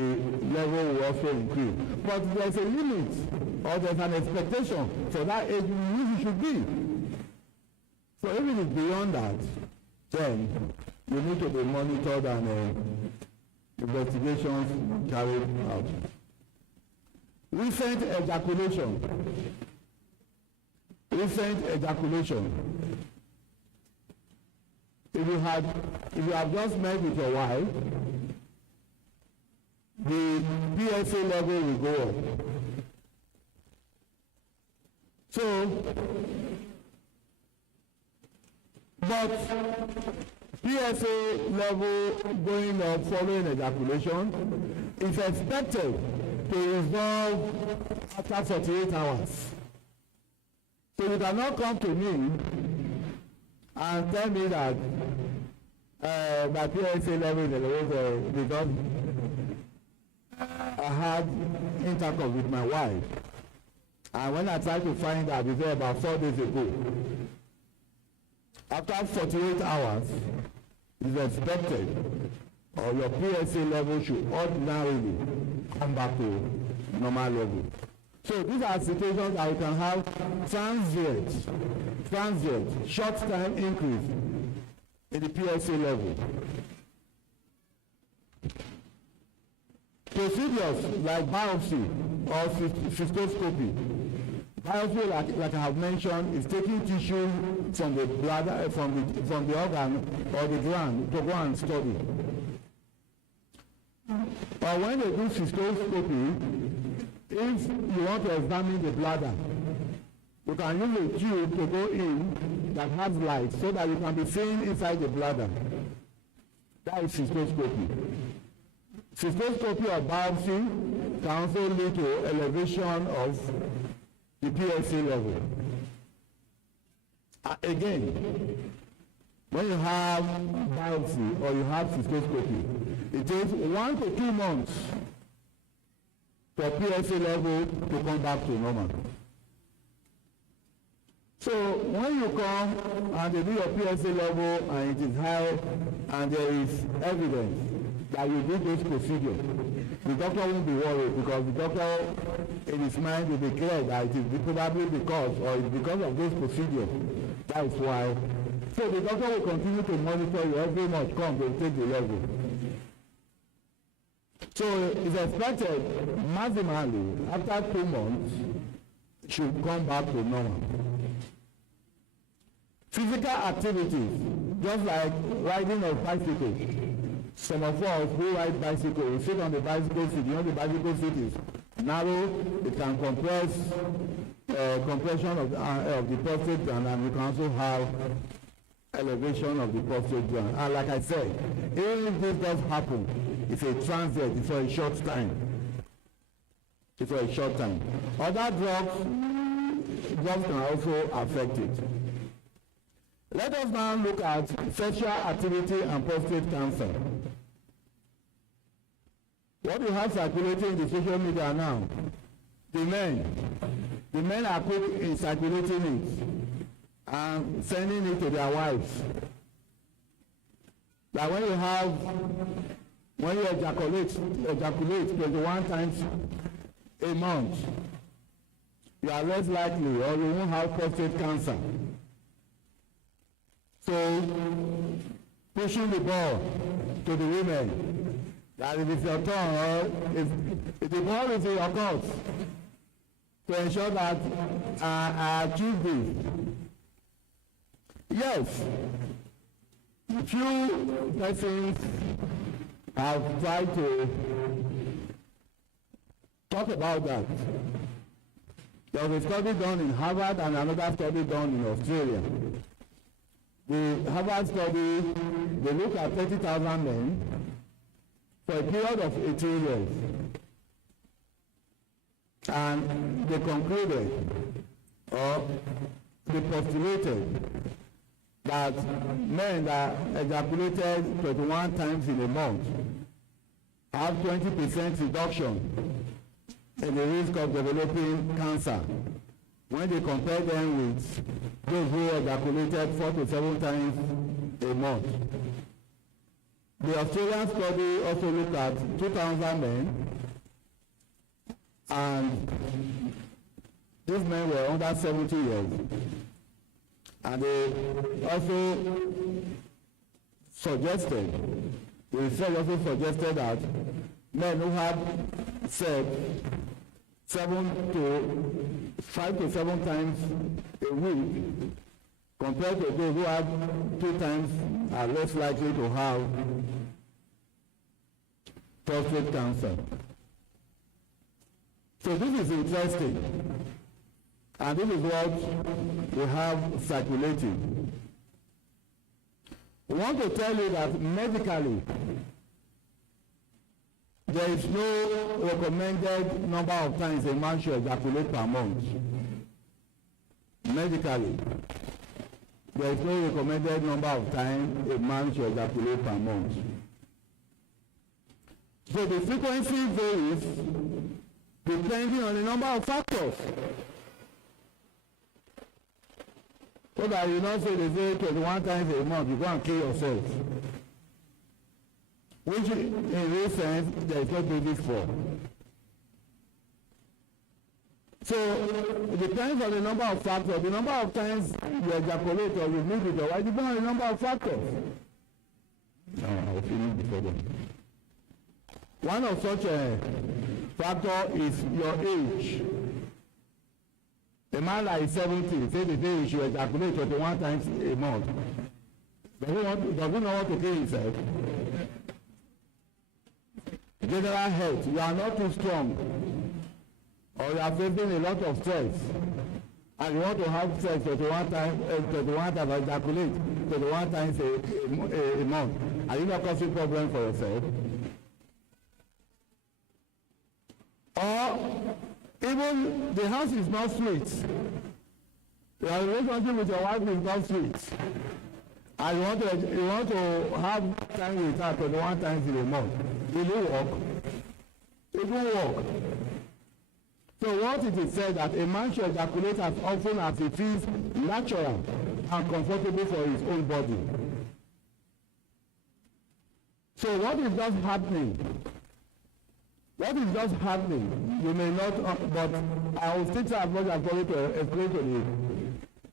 level will also increase. But there's a limit, or there's an expectation for that age you should be. So if it is beyond that, then you need to be monitored and investigations carried out. Recent ejaculation. If you have just met with your wife, the PSA level will go up. So, but PSA level going up following ejaculation is expected to resolve after 48 hours. So you cannot come to me and tell me that my PSA level is elevated because I had intercourse with my wife. And when I tried to find out, it was about 4 days ago. After 48 hours, it is expected, or your PSA level should ordinarily come back to normal level. So these are situations that we can have transient, short-time increase in the PSA level. Procedures like biopsy or cystoscopy. Biopsy, like I have mentioned, is taking tissue from the bladder, from the organ or the gland to go and study. But when they do cystoscopy, if you want to examine the bladder, you can use a tube to go in that has light so that you can be seen inside the bladder. That is cystoscopy. Cystoscopy or biopsy can also lead to elevation of the PSA level. Again, when you have biopsy or you have cystoscopy, it takes 1 to 2 months for PSA level to come back to normal. So when you come and they do your PSA level and it is high and there is evidence that you did this procedure, the doctor won't be worried because the doctor in his mind will be clear that it is probably because or it's because of this procedure. That is why. So the doctor will continue to monitor you every month, come to take the level. So it's expected maximally after 2 months it should come back to normal. Physical activities, just like riding a bicycle. Some of us who ride bicycle, we sit on the bicycle seat. You know the bicycle seat is narrow, it can compress compression of the prostate gland, and you can also have elevation of the prostate gland. And like I said, even if this does happen, it's a transient, it's for a short time. for a short time. Other drugs can also affect it. Let us now look at sexual activity and prostate cancer. What we have circulating in the social media now, the men are quick in circulating it and sending it to their wives. Like when you ejaculate 21 times a month, you are less likely or you won't have prostate cancer. So, pushing the ball to the women, that if it's your turn or if the ball is in your court, to ensure that I achieve this. Yes, few persons have tried to talk about that. There was a study done in Harvard and another study done in Australia. The Harvard study, they looked at 30,000 men for a period of 18 years. And they concluded, or they postulated, that men that ejaculated 21 times in a month have 20% reduction in the risk of developing cancer when they compare them with those who ejaculated 4 to 7 times a month. The Australian study also looked at 2,000 men, and these men were under 70 years. And they also suggested, the research also suggested that men who had sex 5 to 7 times a week compared to those who have 2 times are less likely to have prostate cancer. So this is interesting. And this is what we have circulating. We want to tell you that medically, there is no recommended number of times a man should ejaculate per month. Medically, there is no recommended number of times a man should ejaculate per month. So the frequency varies depending on the number of factors. So that you not say they say 21 times a month, you go and kill yourself. Which in real sense, there is no basis for. So it depends on the number of factors. The number of times you ejaculate or you meet with your wife depends on the number of factors. No, I will finish before then. One of such a factor is your age. A man that is 70, say the day he should ejaculate 21 times a month. Does he not want to kill himself? General health, you are not too strong, or you are facing a lot of stress, and you want to have sex 21 times, ejaculate 21 times a month. Are you not causing problem for yourself? Or even the house is not sweet. Your relationship with your wife is not sweet. And you want to have time with her 21 times in a month. Will it work? It won't work. So what it is said that a man should ejaculate as often as it is natural and comfortable for his own body. So what is just happening? What is just happening? You may not, but I will still try as much as possible to explain to you.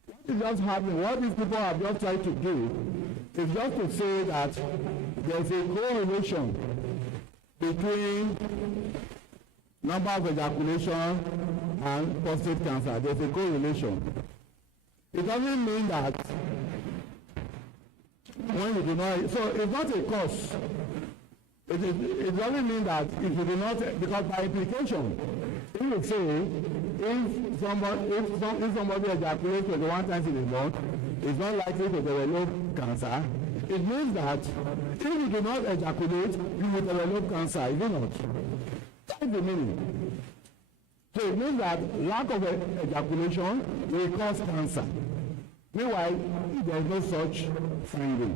What is just happening? What these people have just tried to do is just to say that there is a correlation between number of ejaculation and prostate cancer. There is a correlation. It doesn't mean that when you do not, so it's not a cause. It doesn't mean that if you do not, because by implication, if you say if somebody ejaculates 21 times in a month, is not likely to develop cancer, it means that if you do not ejaculate, you will develop cancer, is it not? That's the meaning. So it means that lack of ejaculation will cause cancer. Meanwhile, there is no such finding.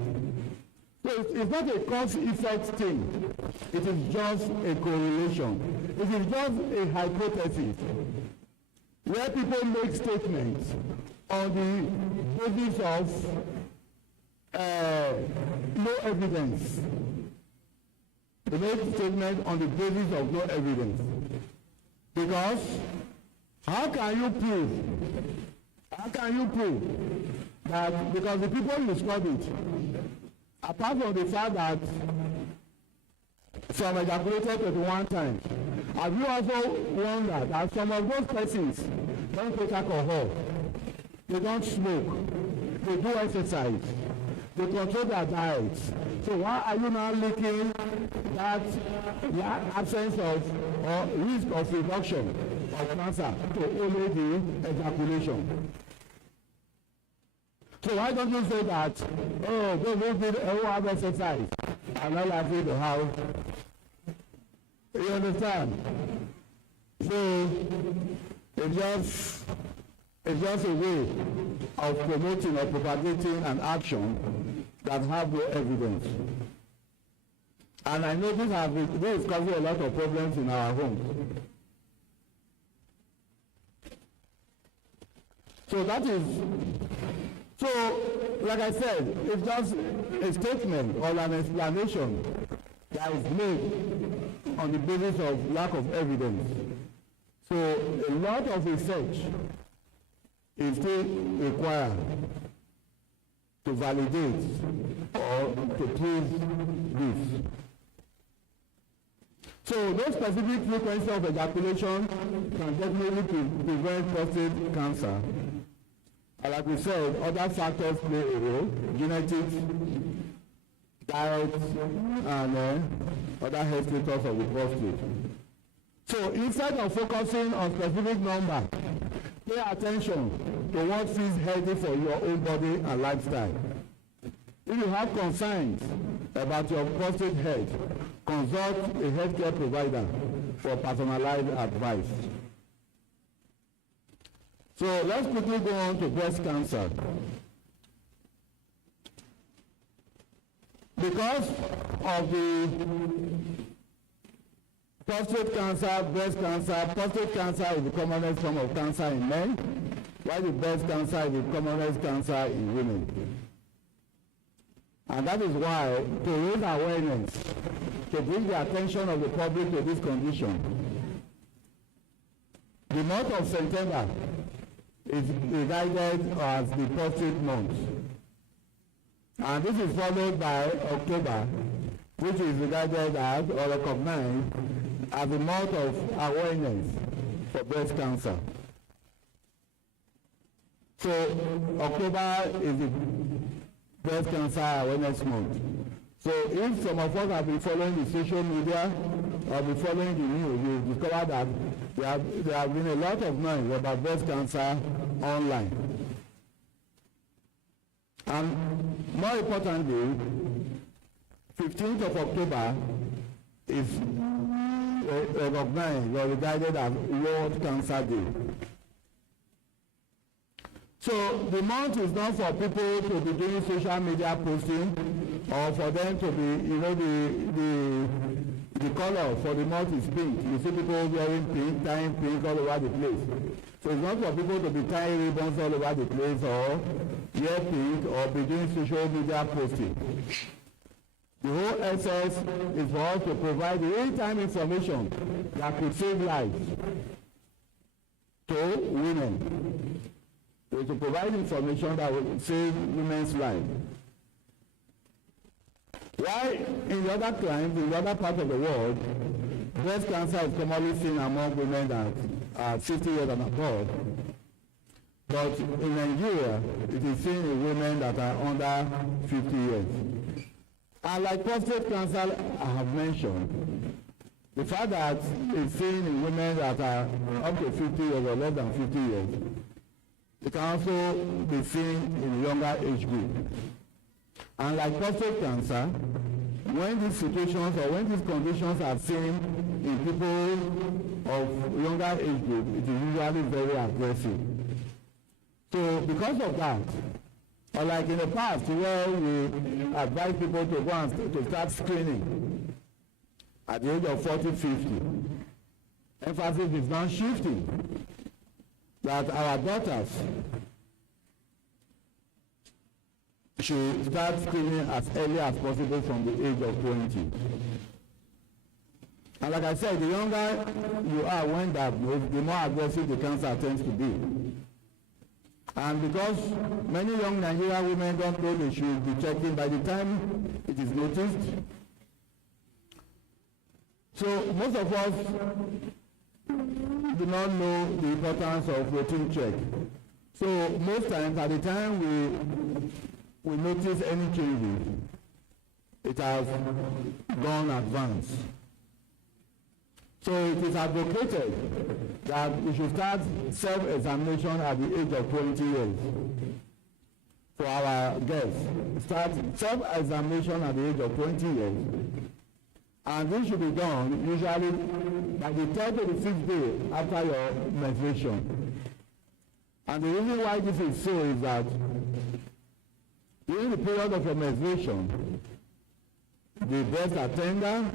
So it's not a cause-effect thing. It is just a correlation. It is just a hypothesis where people make statements on the basis of no evidence. They make statements on the basis of no evidence. Because how can you prove that because the people you studied, apart from the fact that some ejaculated 21 times, have you also wondered that some of those persons don't take alcohol, they don't smoke, they do exercise, they control their diet? So why are you now linking that absence of or risk of reduction of cancer to only the ejaculation? So why don't you say that, oh, those who have exercise are not likely to have, you understand? So it's just a way of promoting or propagating an action that have no evidence. And I know this is causing a lot of problems in our homes. So that is, so like I said, it's just a statement or an explanation that is made on the basis of lack of evidence. So a lot of research is still required to validate or to prove this. So those specific frequencies of ejaculation can definitely prevent prostate cancer. And like we said, other factors play a role: genetics, diet, and other health status of the prostate. So instead of focusing on specific number, pay attention to what feels healthy for your own body and lifestyle. If you have concerns about your prostate health, consult a healthcare provider for personalized advice. So let's quickly go on to breast cancer. Because of the prostate cancer, breast cancer, prostate cancer is the commonest form of cancer in men, while the breast cancer is the commonest cancer in women. And that is why, to raise awareness, to bring the attention of the public to this condition, the month of September is regarded as the prostate month. And this is followed by October, which is regarded as or recognized as the month of awareness for breast cancer. So October is the breast cancer awareness month. So if some of us have been following the social media or been following the news, you discover that there have been a lot of noise about breast cancer online. And more importantly, 15th of October is recognized or regarded as World Cancer Day. So the month is not for people to be doing social media posting or for them to be, the color for the month is pink. You see people wearing pink, tying pink all over the place. So it's not for people to be tying ribbons all over the place or wear pink or be doing social media posting. The whole essence is for us to provide real-time information that could save lives to women. So to provide information that will save women's lives. While in the other climes, in the other parts of the world, breast cancer is commonly seen among women that are 50 years and above. But in Nigeria, it is seen in women that are under 50 years. And like prostate cancer I have mentioned, the fact that it's seen in women that are up to 50 years or less than 50 years, it can also be seen in younger age group. And like prostate cancer, when these situations or when these conditions are seen in people of younger age group, it is usually very aggressive. So because of that, unlike in the past where we advise people to go and to start screening at the age of 40, 50, emphasis is now shifting that our daughters should start screening as early as possible from the age of 20. And like I said, the younger you are when diagnosed, the more aggressive the cancer tends to be. And because many young Nigerian women don't know they should be checking by the time it is noticed, so most of us do not know the importance of routine check. So most times at the time we notice any changes, it has gone advanced. So it is advocated that we should start self-examination at the age of 20 years for our guests. Start self-examination at the age of 20 years. And this should be done usually by the 3rd to the 5th day after your menstruation. And the reason why this is so is that during the period of your menstruation, the breasts are tender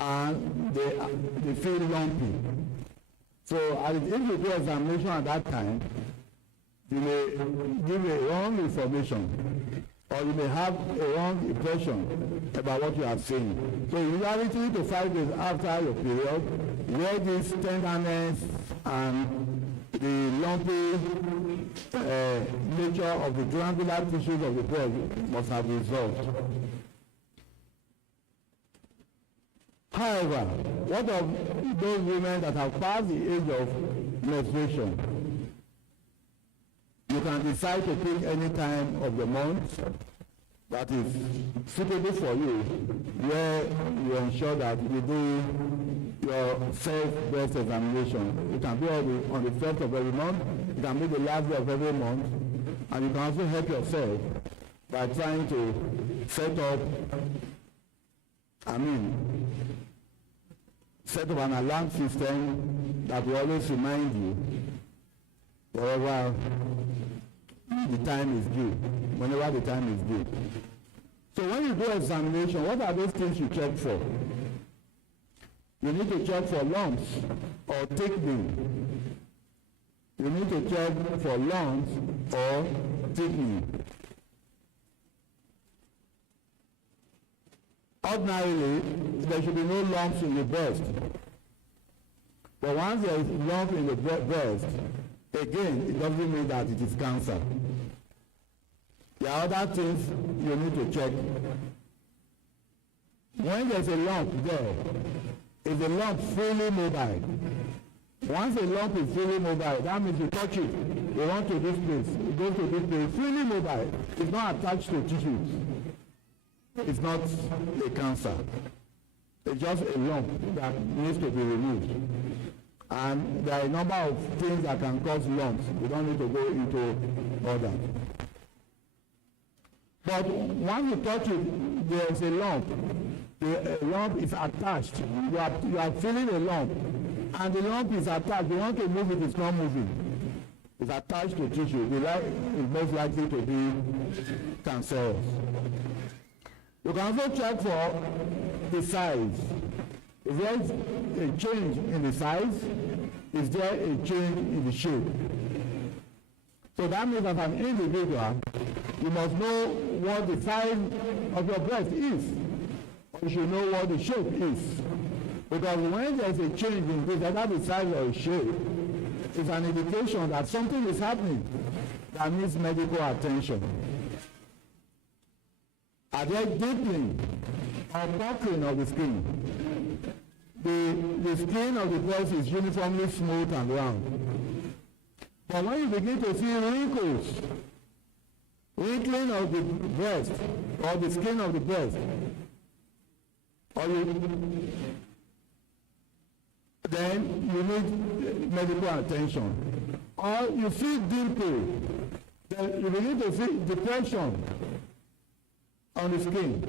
and they feel lumpy. So if you do examination at that time, you may give a wrong information or you may have a wrong impression about what you are saying. So usually 3 to 5 days after your period, where this tenderness and the lumpy nature of the glandular tissues of the breast must have resolved. However, what of those women that have passed the age of menstruation? You can decide to pick any time of the month that is suitable for you, where you ensure that you do your self-breast examination. It can be on the 1st of every month, it can be the last day of every month, and you can also help yourself by trying to set up an alarm system that will always remind you whenever the time is due, So when you do examination, what are those things you check for? You need to check for lumps or thickening. You need to check for lumps or thickening. Ordinarily, there should be no lumps in the breast. But once there is lump in the breast, again, it doesn't mean that it is cancer. There are other things you need to check. When there's a lump there, is the lump fully mobile? Once a lump is fully mobile, that means you touch it, you run to this place, you go to this place, fully mobile. It's not attached to tissues. It's not a cancer. It's just a lump that needs to be removed. And there are a number of things that can cause lumps. We don't need to go into all that. But once you touch it, there is a lump. The lump is attached. You are feeling a lump. And the lump is attached. You want to move it, it's not moving. It's attached to tissue. The lump is most likely to be cancerous. You can also check for the size. If there is a change in the size, is there a change in the shape? So that means that an individual, you must know what the size of your breast is. You should know what the shape is. Because when there is a change in this, whether the size or the shape, it's an indication that something is happening that needs medical attention. Are there deepening or puckering of the skin? The skin of the breast is uniformly smooth and round. But when you begin to see wrinkles, wrinkling of the breast or the skin of the breast, then you need medical attention. Or you see dimple, then you begin to see depression on the skin,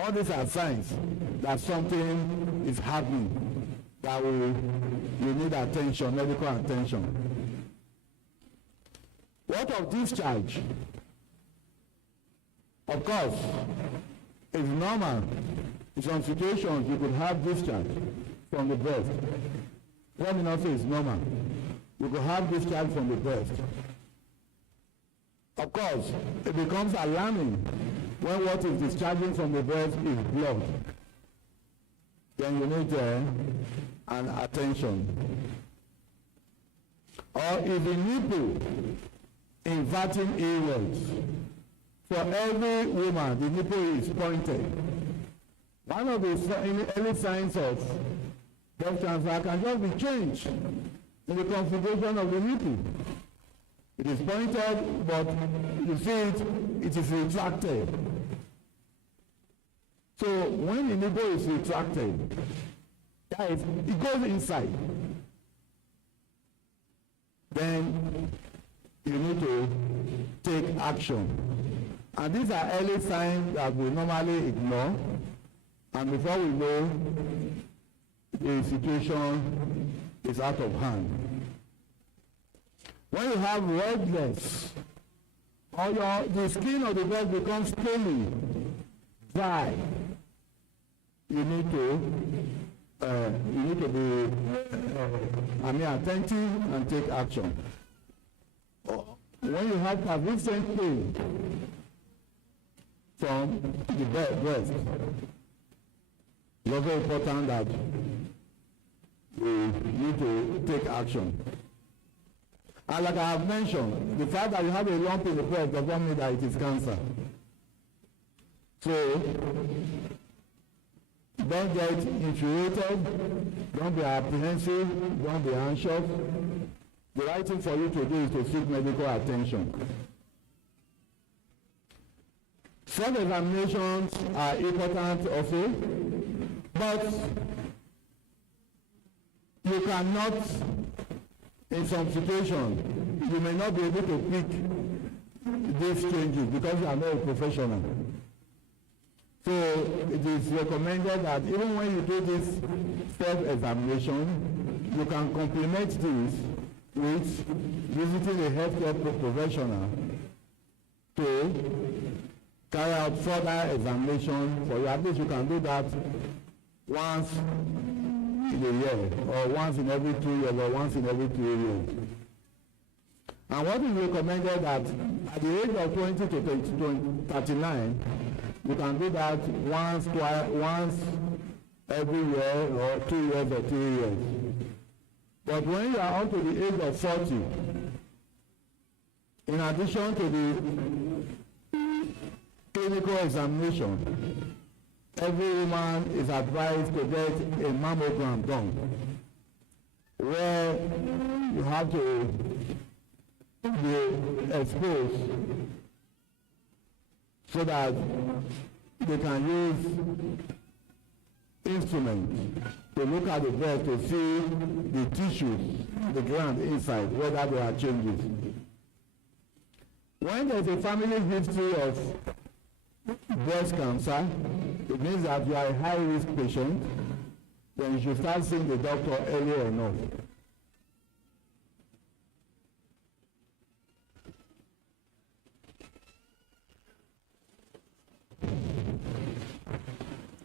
All these are signs that something is happening, that you need attention, medical attention. What of discharge? Of course, it's normal. In some situations, you could have discharge from the breast. Let me not say it's normal. You could have discharge from the breast. Of course, it becomes alarming when what is discharging from the breast is blood. Then you need an attention. Or if the nipple inverting inwards, for every woman, the nipple is pointed. One of the early signs of breast cancer can just be changed in the configuration of the nipple. It is pointed, but you see it is retracted. So when the nipple is retracted, it goes inside. Then you need to take action. And these are early signs that we normally ignore. And before we know, the situation is out of hand. When you have redness, or the skin of the breast becomes scaly, dry, you need to be attentive and take action. When you have persistent pain from the breast, it's also important that you need to take action. And like I have mentioned, the fact that you have a lump in the breast does not mean that it is cancer. So don't get infuriated, don't be apprehensive, don't be anxious. The right thing for you to do is to seek medical attention. Self-examinations are important also, but you cannot, in some situations, you may not be able to pick these changes because you are not a professional. So it is recommended that even when you do this self-examination, you can complement this with visiting a healthcare professional to carry out further examination for you. At least you can do that once in a year, or once in every 2 years, or once in every 3 years. And what is recommended that at the age of 20 to 39, you can do that once every year, or 2 years or 3 years. But when you are up to the age of 40, in addition to the clinical examination, every woman is advised to get a mammogram done, where you have to be exposed so that they can use instruments to look at the breast to see the tissues, the gland inside, whether there are changes. When there is a family history of breast cancer, it means that you are a high-risk patient, then you should start seeing the doctor earlier enough.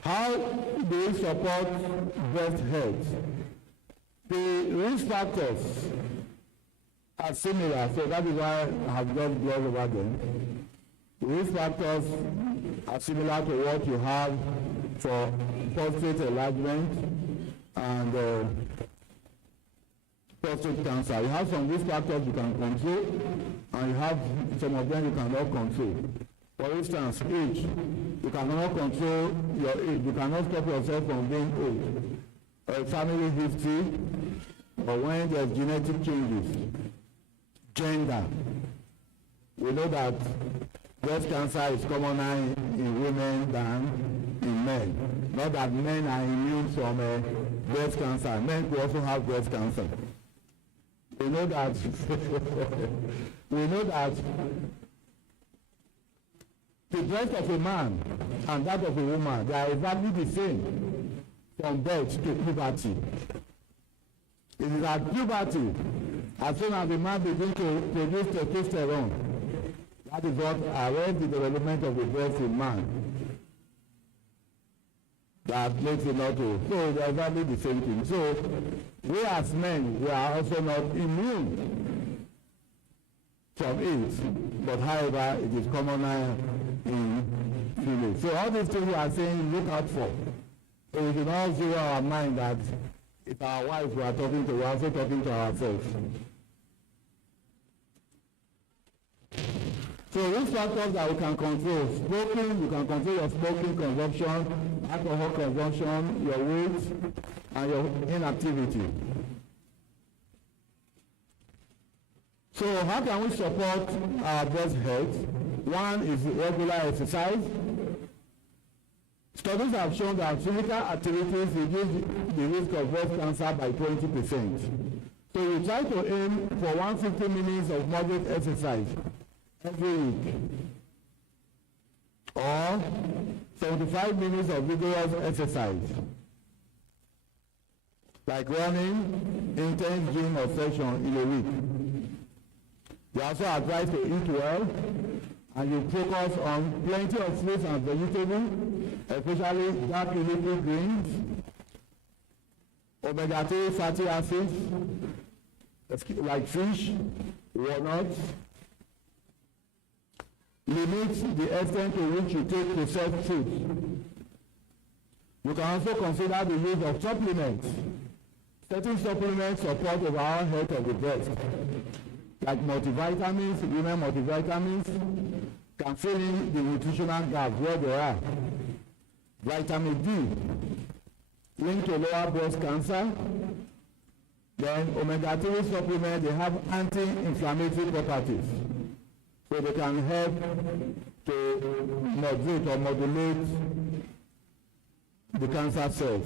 How do we support breast health? The risk factors are similar, so that is why I have just glossed over them. The risk factors are similar to what you have for prostate enlargement and prostate cancer. You have some risk factors you can control, and you have some of them you cannot control. For instance, age. You cannot control your age. You cannot stop yourself from being old. A family history, or when there's genetic changes. Gender. We know that breast cancer is commoner in women than in men. Not that men are immune from breast cancer. Men could also have breast cancer. We know that the breast of a man and that of a woman, they are exactly the same from birth to puberty. It is at puberty, as soon as the man begins to produce testosterone, that is what arrests the development of the breast in man. That makes it not to. So they are exactly the same thing. So we as men, we are also not immune from it, but however, it is commoner in females. So all these things we are saying, look out for. So we should not zero our mind that if our wives we are talking to, we are also talking to ourselves. So these factors that we can control: smoking, you can control your smoking consumption, alcohol consumption, your weight, and your inactivity. So how can we support our breast health? One is regular exercise. Studies have shown that physical activities reduce the risk of breast cancer by 20%. So you try to aim for 150 minutes of moderate exercise every week, or 75 minutes of vigorous exercise, like running, intense gym or session in a week. You also advise to eat well, and you focus on plenty of fruits and vegetables, especially dark leafy greens, omega-3 fatty acids, like fish, walnuts. Limit the extent to which you take processed foods. You can also consider the use of supplements. Certain supplements support overall health of the breast, like multivitamins. Women multivitamins can fill in the nutritional gaps where they are. Vitamin D, linked to lower breast cancer. Then omega-3 supplements, they have anti-inflammatory properties. So they can help to moderate or modulate the cancer cells.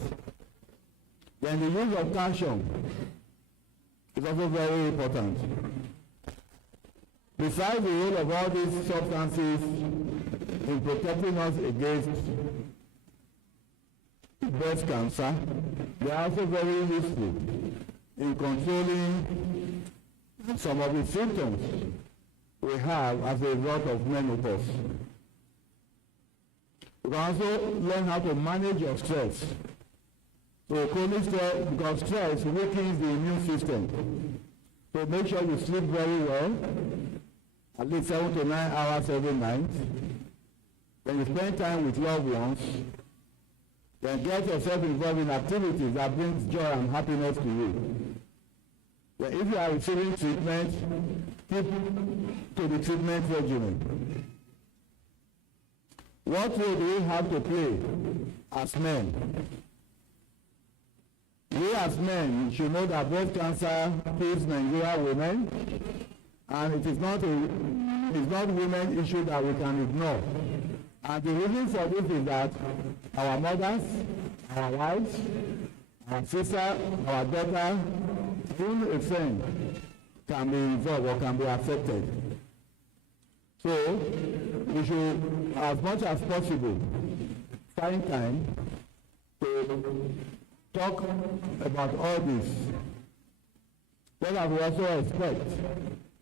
Then the use of calcium is also very important. Besides the role of all these substances in protecting us against breast cancer, they are also very useful in controlling some of the symptoms we have as a result of menopause. You can also learn how to manage your stress. So chronic stress, because stress weakens the immune system. So make sure you sleep very well, at least 7 to 9 hours every night. When you spend time with loved ones, then get yourself involved in activities that brings joy and happiness to you. Then if you are receiving treatment, keep to the treatment regimen. What role do we have to play as men? We as men should know that breast cancer kills Nigerian women, and it is not women's issue that we can ignore. And the reason for this is that our mothers, our wives, our sister, our daughter, even a friend can be involved or can be affected. So we should, as much as possible, find time to talk about all this. But I will also expect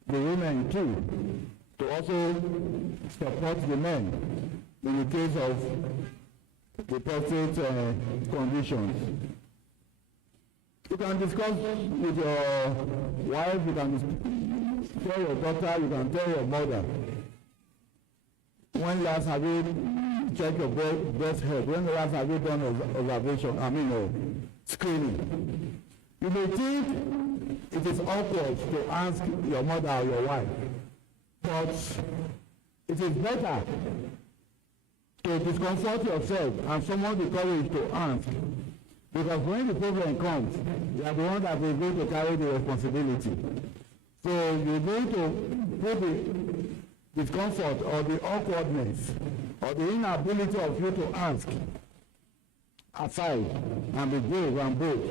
the women too to also support the men in the case of the prostate conditions. You can discuss with your wife, you can tell your daughter, you can tell your mother. When last have you checked your breast health? When last have you done observation, screening? You may think it is awkward to ask your mother or your wife, but it is better to discomfort yourself and someone the courage to ask. Because when the problem comes, you are the one that is going to carry the responsibility. So you're going to put the discomfort or the awkwardness or the inability of you to ask aside and be brave and bold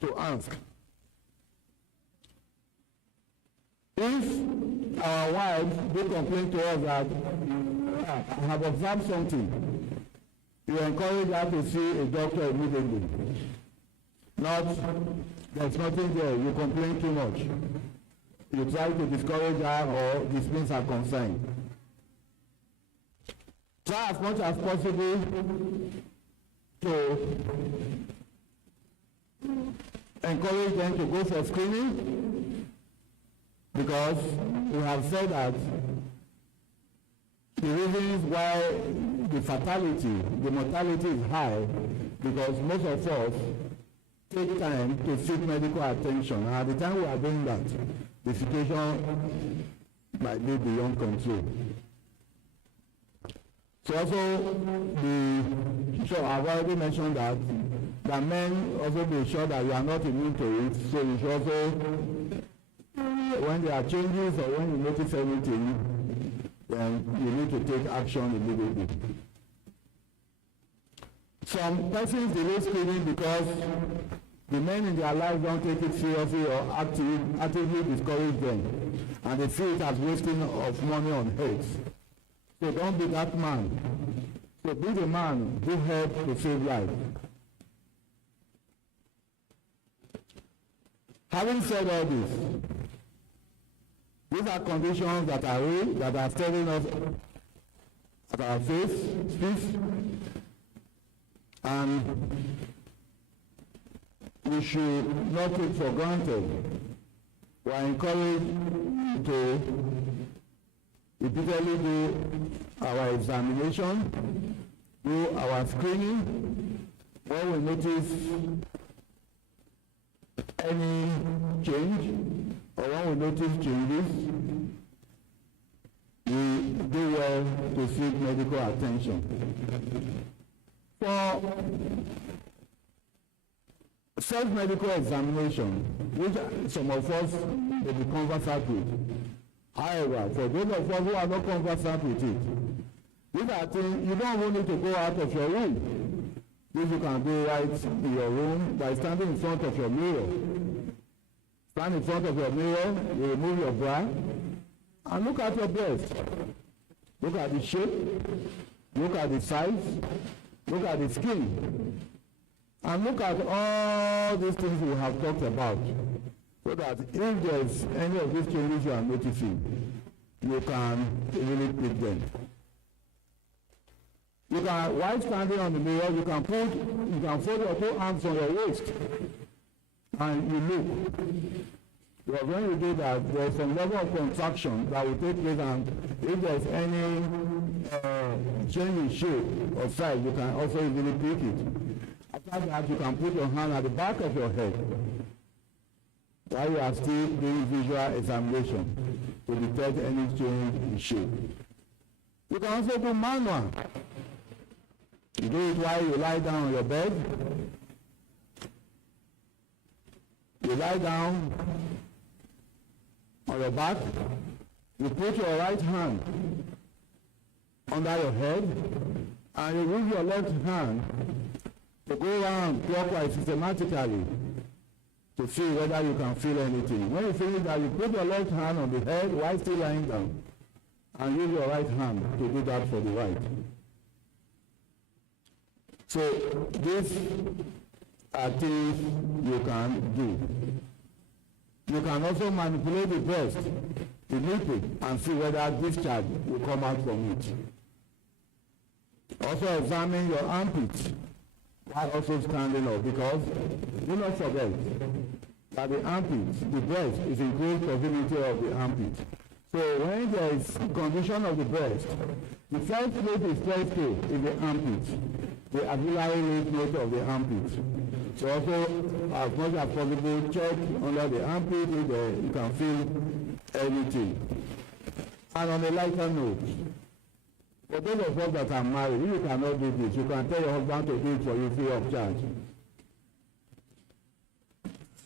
to ask. If our wives do complain to us that I have observed something. You encourage her to see a doctor immediately. Not, there's nothing there, you complain too much. You try to discourage her or dismiss her concern. Try as much as possible to encourage them to go for screening, because we have said that the reasons why the fatality, the mortality is high, because most of us take time to seek medical attention, and at the time we are doing that, the situation might be beyond control. So also, I've already mentioned that men also be sure that you are not immune to it, so you should also, when there are changes or when you notice anything, then you need to take action immediately. Some persons delay screening because the men in their lives don't take it seriously or actively discourage them, and they see it as wasting of money on health. So don't be that man. So be the man who helps to save life. Having said all this, these are conditions that are real, that are staring us at our face, and we should not take for granted. We are encouraged to repeatedly do our examination, do our screening. When we notice any change, or when we notice changes, we do well to seek medical attention. For self-medical examination, which some of us may be conversant with. However, for those of us who are not conversant with it, these are things you don't even need to go out of your room. This you can do right in your room by standing in front of your mirror. Stand in front of your mirror, you remove your bra, and look at your breast. Look at the shape, look at the size, look at the skin, and look at all these things we have talked about, so that if there's any of these changes you are noticing, you can really pick them. You can, while standing on the mirror, you can fold your two arms on your waist, and you look. Because when you do that, there's some level of contraction that will take place, and if there's any change in shape or size, you can also easily pick it. After that, you can put your hand at the back of your head while you are still doing visual examination to detect any change in shape. You can also do manual. You do it while you lie down on your bed. You lie down on your back. You put your right hand under your head, and you use your left hand to go around clockwise systematically to see whether you can feel anything. When you finish that, you put your left hand on the head while still lying down, and use your right hand to do that for the right. So these are things you can do. You can also manipulate the breast, the nipple, and see whether discharge will come out from it. Also examine your armpits while also standing up, because do not forget that the armpits, the breast, is in close proximity of the armpit. So when there is condition of the breast, the first place is placed in the armpit, the axillary lymph node of the armpit. So also, as much as possible, check under the armpit if you can feel anything. And on a lighter note, for those of us that are married, if you cannot do this, you can tell your husband to do it for you free of charge.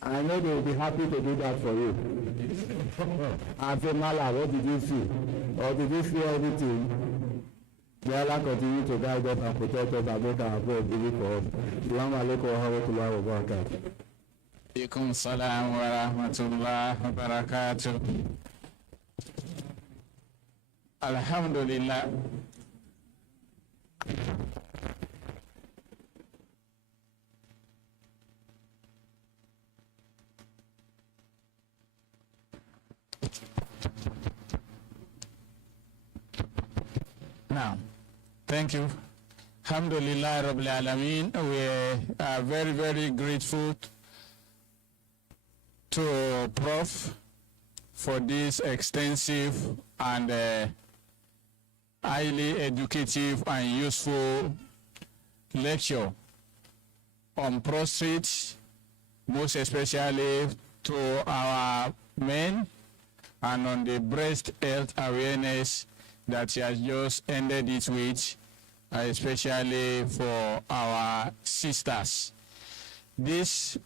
I know they will be happy to do that for you. And say, Mala, what did you see? Or did you see everything? May Allah continue to guide us and protect us and make our prayer easy for us. Assalamu alaikum wa rahmatullahi wa barakatuh. Alaikum Asalamu wa Rahmatullah Wabarakatuh. Alhamdulillah. Now, thank you. Alhamdulillah Rabbil Alameen. We are very, very grateful to Prof for this extensive and highly educative and useful lecture on prostrate, most especially to our men, and on the breast health awareness that he has just ended it with, especially for our sisters. This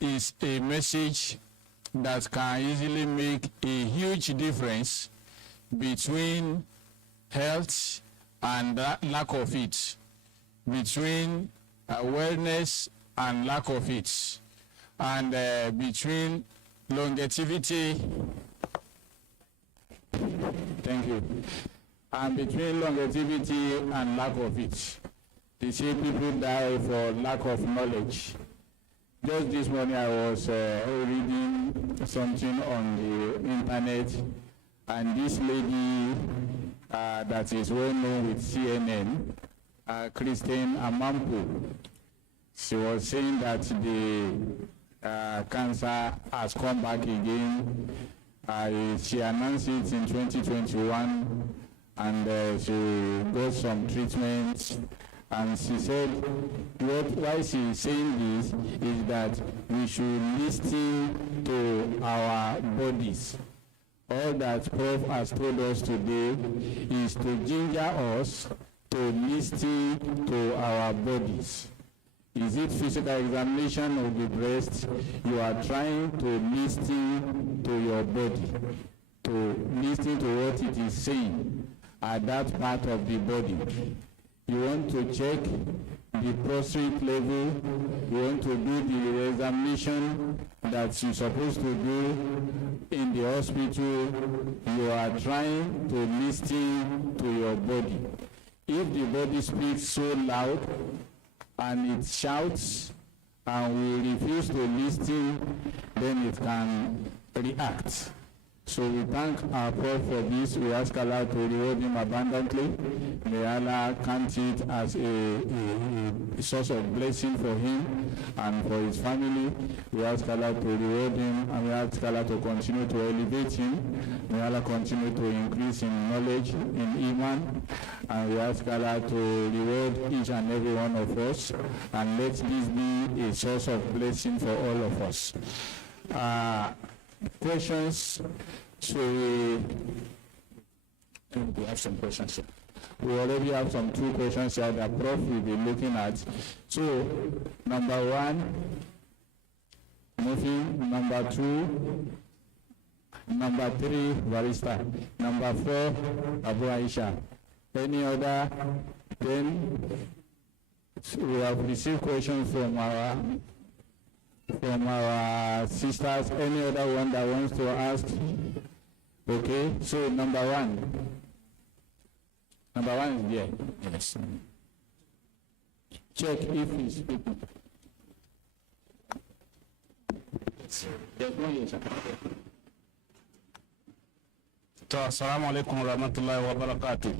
is a message that can easily make a huge difference between health and lack of it, between awareness and lack of it, and between longevity, thank you, and between longevity and lack of it. They say people die for lack of knowledge. Just this morning I was reading something on the internet, and this lady that is well known with CNN, Christine Amampo, she was saying that the cancer has come back again. She announced it in 2021, and she got some treatments. And she said, why she is saying this is that we should listen to our bodies. All that Prof has told us today is to ginger us to listen to our bodies. Is it physical examination of the breast? You are trying to listen to your body, to listen to what it is saying at that part of the body. You want to check the prostrate level, you want to do the examination that you're supposed to do in the hospital. You are trying to listen to your body. If the body speaks so loud and it shouts and we refuse to listen, then it can react. So we thank our Prof for this. We ask Allah to reward him abundantly. May Allah count it as a source of blessing for him and for his family. We ask Allah to reward him, and we ask Allah to continue to elevate him. May Allah continue to increase in knowledge, in Iman. And we ask Allah to reward each and every one of us, and let this be a source of blessing for all of us. Questions? So we have some questions here. We already have some 2 questions here that Prof will be looking at. So number 1, moving. Number 2, number 3, Barista. Number 4, Abu Aisha. Any other? Then we have received questions from our sisters. Any other one that wants to ask? Okay, so number 1. Number 1 is there. Yes. Check if he's speaking. There's one here, sir. Asalamu Alaikum Waramatullah Wabarakatuh.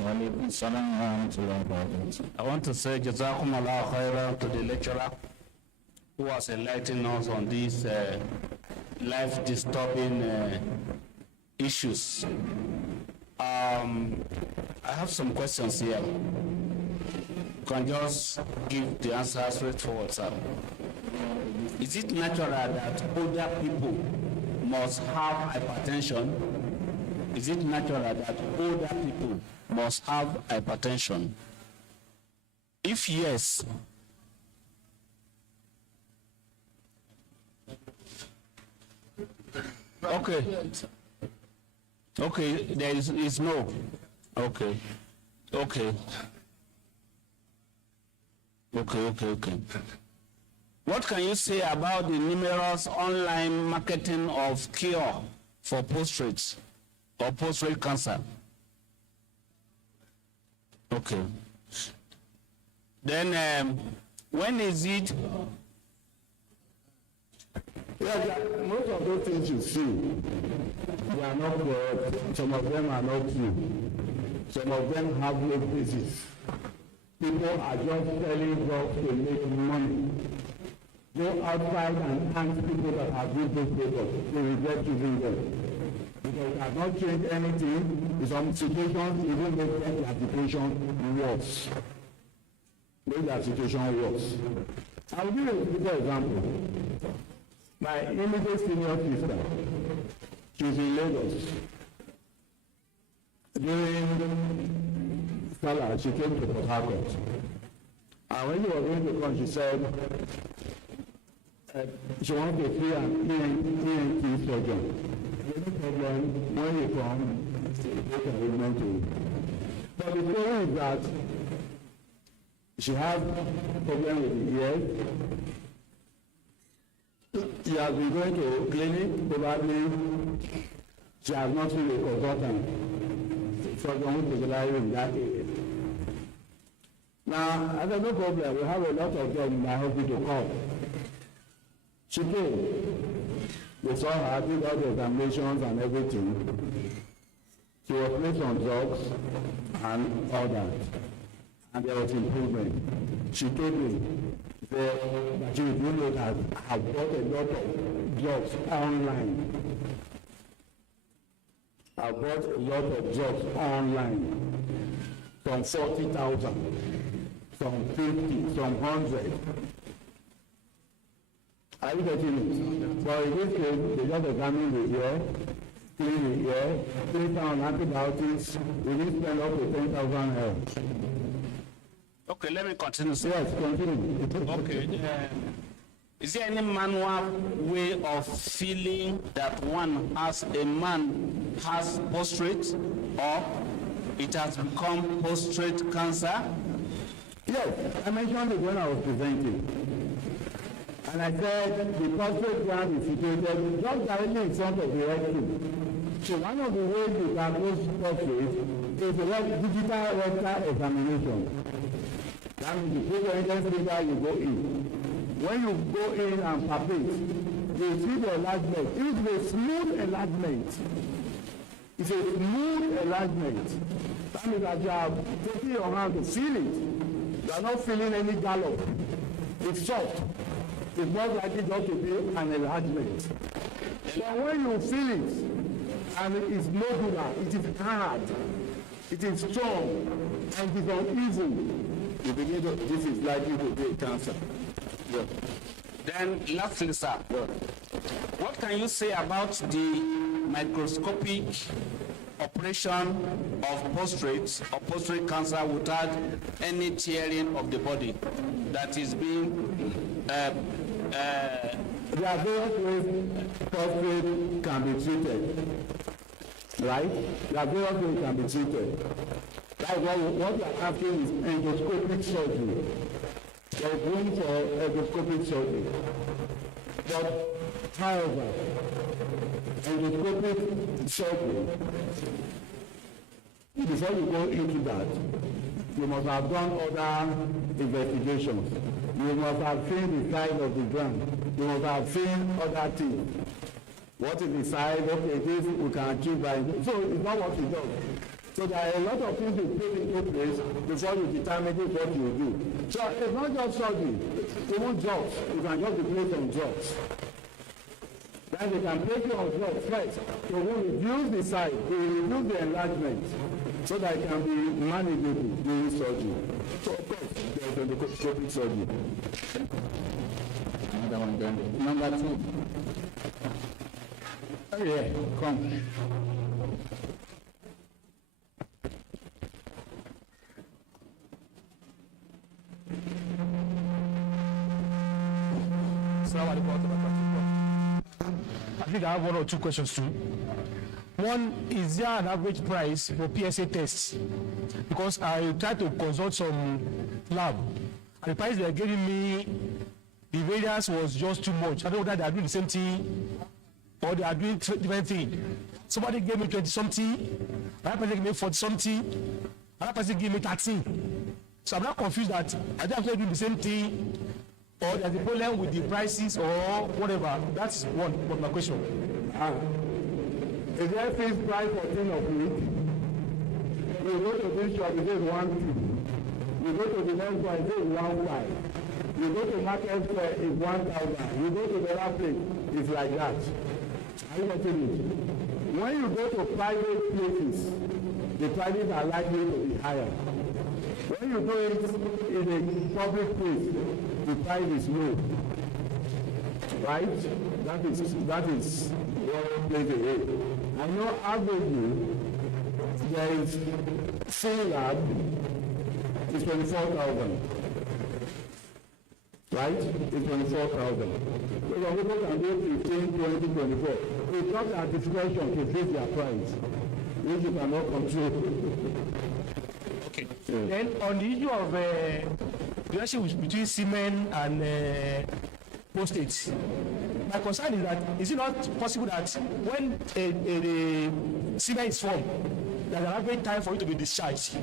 Alaikum salam wa rahmatullahi wa barakatuh. I want to say Jazakum Allah khairan to the lecturer who has enlightened us on these life-disturbing issues. I have some questions here. You can just give the answer straightforward, sir. Is it natural that older people must have hypertension? Is it natural that older people must have hypertension? If yes, okay, there is no. Okay. What can you say about the numerous online marketing of cure for prostrate or prostrate cancer? Okay. Then when is it Yeah, most of those things you see, they are not correct. Some of them are not true. Some of them have no basis. People are just selling drugs to make money. Go outside and ask people that have used those products. They regret using them. Because it has not changed anything. In some situations, even make the application worse. Make the situation worse. I'll give you a simple example. My immediate senior sister, she's in Lagos. During Salah, she came to Port Harcourt. And when she was going to come, she said she wanted to see an ENT surgeon. No problem, when you come, they can recommend to you. But the problem is that she has a problem with the ears. She has been going to clinic, probably she has not seen a consultant for someone to specialize in that area. Now, I said, no problem, we have a lot of them in my hospital call. She came. They saw her, did all the examinations and everything. She was placed on drugs and all that. And there was improvement. She told me that she would know that I bought a lot of drugs online. I bought a lot of drugs online. From 40,000, from 50, from 100. Are you getting it? But in this case, they just examine the ear, clean the ear, clean down antibiotics, we didn't spend up to 10,000 euros. Okay, let me continue. Sir. Yes, continue. Okay. Is there any manual way of feeling that a man has prostrate, or it has become prostrate cancer? Yes, I mentioned it when I was presenting. And I said the prostate gland is situated just directly in front of the rectum. So one of the ways you can close prostate is a digital rectal examination. That means you put your intense finger, you go in. When you go in and palpate, you see the enlargement. It is a smooth enlargement. It's a smooth enlargement. That means that you are taking your hand to feel it. You are not feeling any gallop. It's soft. It's not likely just to be an enlargement. But when you feel it, and it is nodular, it is hard, it is strong, and it is uneven, you begin to, this is likely to be cancer. Yeah. Then lastly, sir, what can you say about the microscopic operation of prostate cancer without any tearing of the body that is being there are various ways prostate can be treated, right? There are various ways it can be treated. Like what you are asking is endoscopic surgery. There is room for endoscopic surgery. But however, endoscopic surgery, before you go into that, you must have done other investigations. You must have seen the size of the gland. You must have seen other things. What is the size? Okay, this we can achieve by. So it's not what you do. So there are a lot of things you put into place before you determine what you do. So it's not just surgery. Even drugs. You can just be placed on drugs. Then they can take you on drugs first. So we reduce the size, we reduce the enlargement, so that it can be manageable during surgery. So of course, there's endoscopic surgery. Another one going. Number 2. Oh yeah, come. I think I have 1 or 2 questions too. One, is there an average price for PSA tests? Because I tried to consult some lab, and the price they are giving me, the variance was just too much. I don't know whether they are doing the same thing or they are doing different thing. Somebody gave me 20-something, another person gave me 40-something, another person gave me 13. So I'm not confused that I don't have to do the same thing or there's a problem with the prices or whatever. That's one of my question. Is there fixed price for tin of meat? You go to this shop, it says 1 2. You go to the next one, it says 1 5. You go to market square, it's 1,000. You go to the other place, it's like that. Are you getting it? When you go to private places, the prices are likely to be higher. When you do it in a public place, the price is low. Right? That is what plays a role. I know averagely there is full lab is 24,000. Right? It's 24,000. So some people can do 15, 20, 24. It's not at discretion to fix their price, which you cannot control. Okay. Yeah. Then on the issue of the relationship between semen and prostate, my concern is that is it not possible that when a semen is formed, there's an average time for it to be discharged?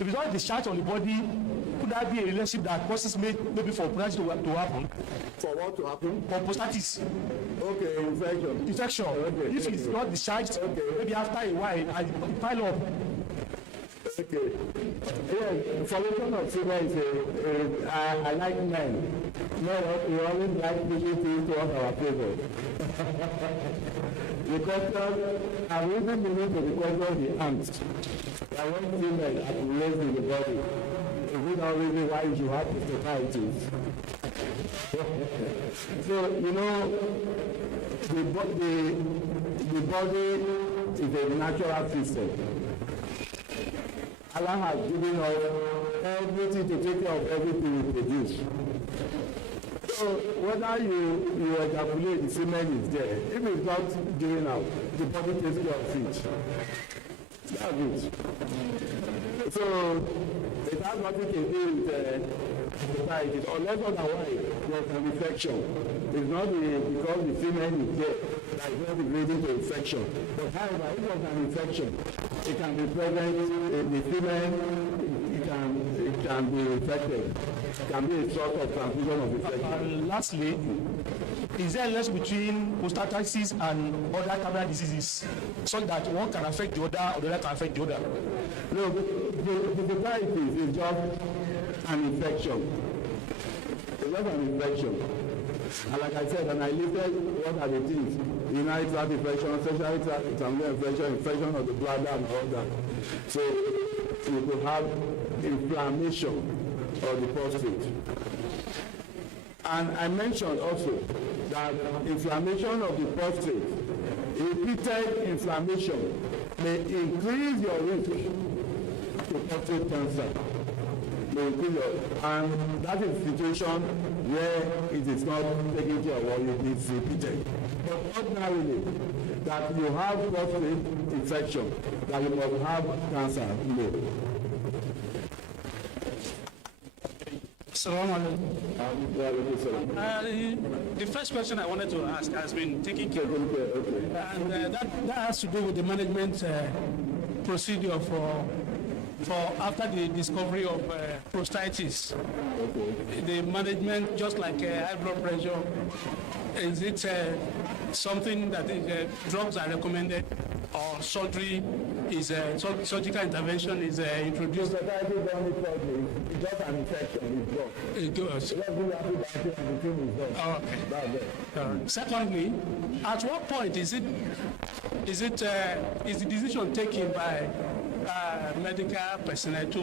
If it's not discharged on the body, could that be a relationship that causes maybe for pregnancy to happen? For what to happen? For prostatitis. Okay, infection. Infection. Okay. If it's not discharged, okay, maybe after a while, it pile up. Okay. Yeah, formation of semen is I like men. Men, we always like pushing things towards our favor. The question, I'm even moving to the question of the ants. I want semen accumulates in the body. Is it not really why you have prostatitis? So, you know, the body is a natural system. Allah has given us everything to take care of everything we produce. So whether you ejaculate, the semen is there. If it's not giving out, the body takes care of it. That's it. So it has nothing to do with society. Unless otherwise, there's an infection. It's not because the semen is there that is not leading to infection. But however, if there's an infection, it can be present in the semen, it can be infected. It can be a sort of transmission of infection. Lastly, is there a relation between prostatitis and other terminal diseases so that one can affect the other or the other can affect the other? No, the prostatitis is just an infection. It's not an infection. And like I said, and I listed what are the things: urinary tract infection, sexual tract infection, infection of the bladder, and all that. So you could have inflammation of the prostate. And I mentioned also that inflammation of the prostate, repeated inflammation, may increase your risk to prostate cancer. And that is a situation where it is not taken care of or it is repeated. But ordinarily, that you have prostate infection, that you must have cancer, no. Assalamu alaikum. The first question I wanted to ask has been taken care of. And that has to do with the management procedure for after the discovery of prostatitis. The management, just like high blood pressure, is it something that drugs are recommended or surgery is surgical intervention is introduced? It's just an infection, it's drugs. Okay. Secondly, at what point is the decision taken by medical personnel to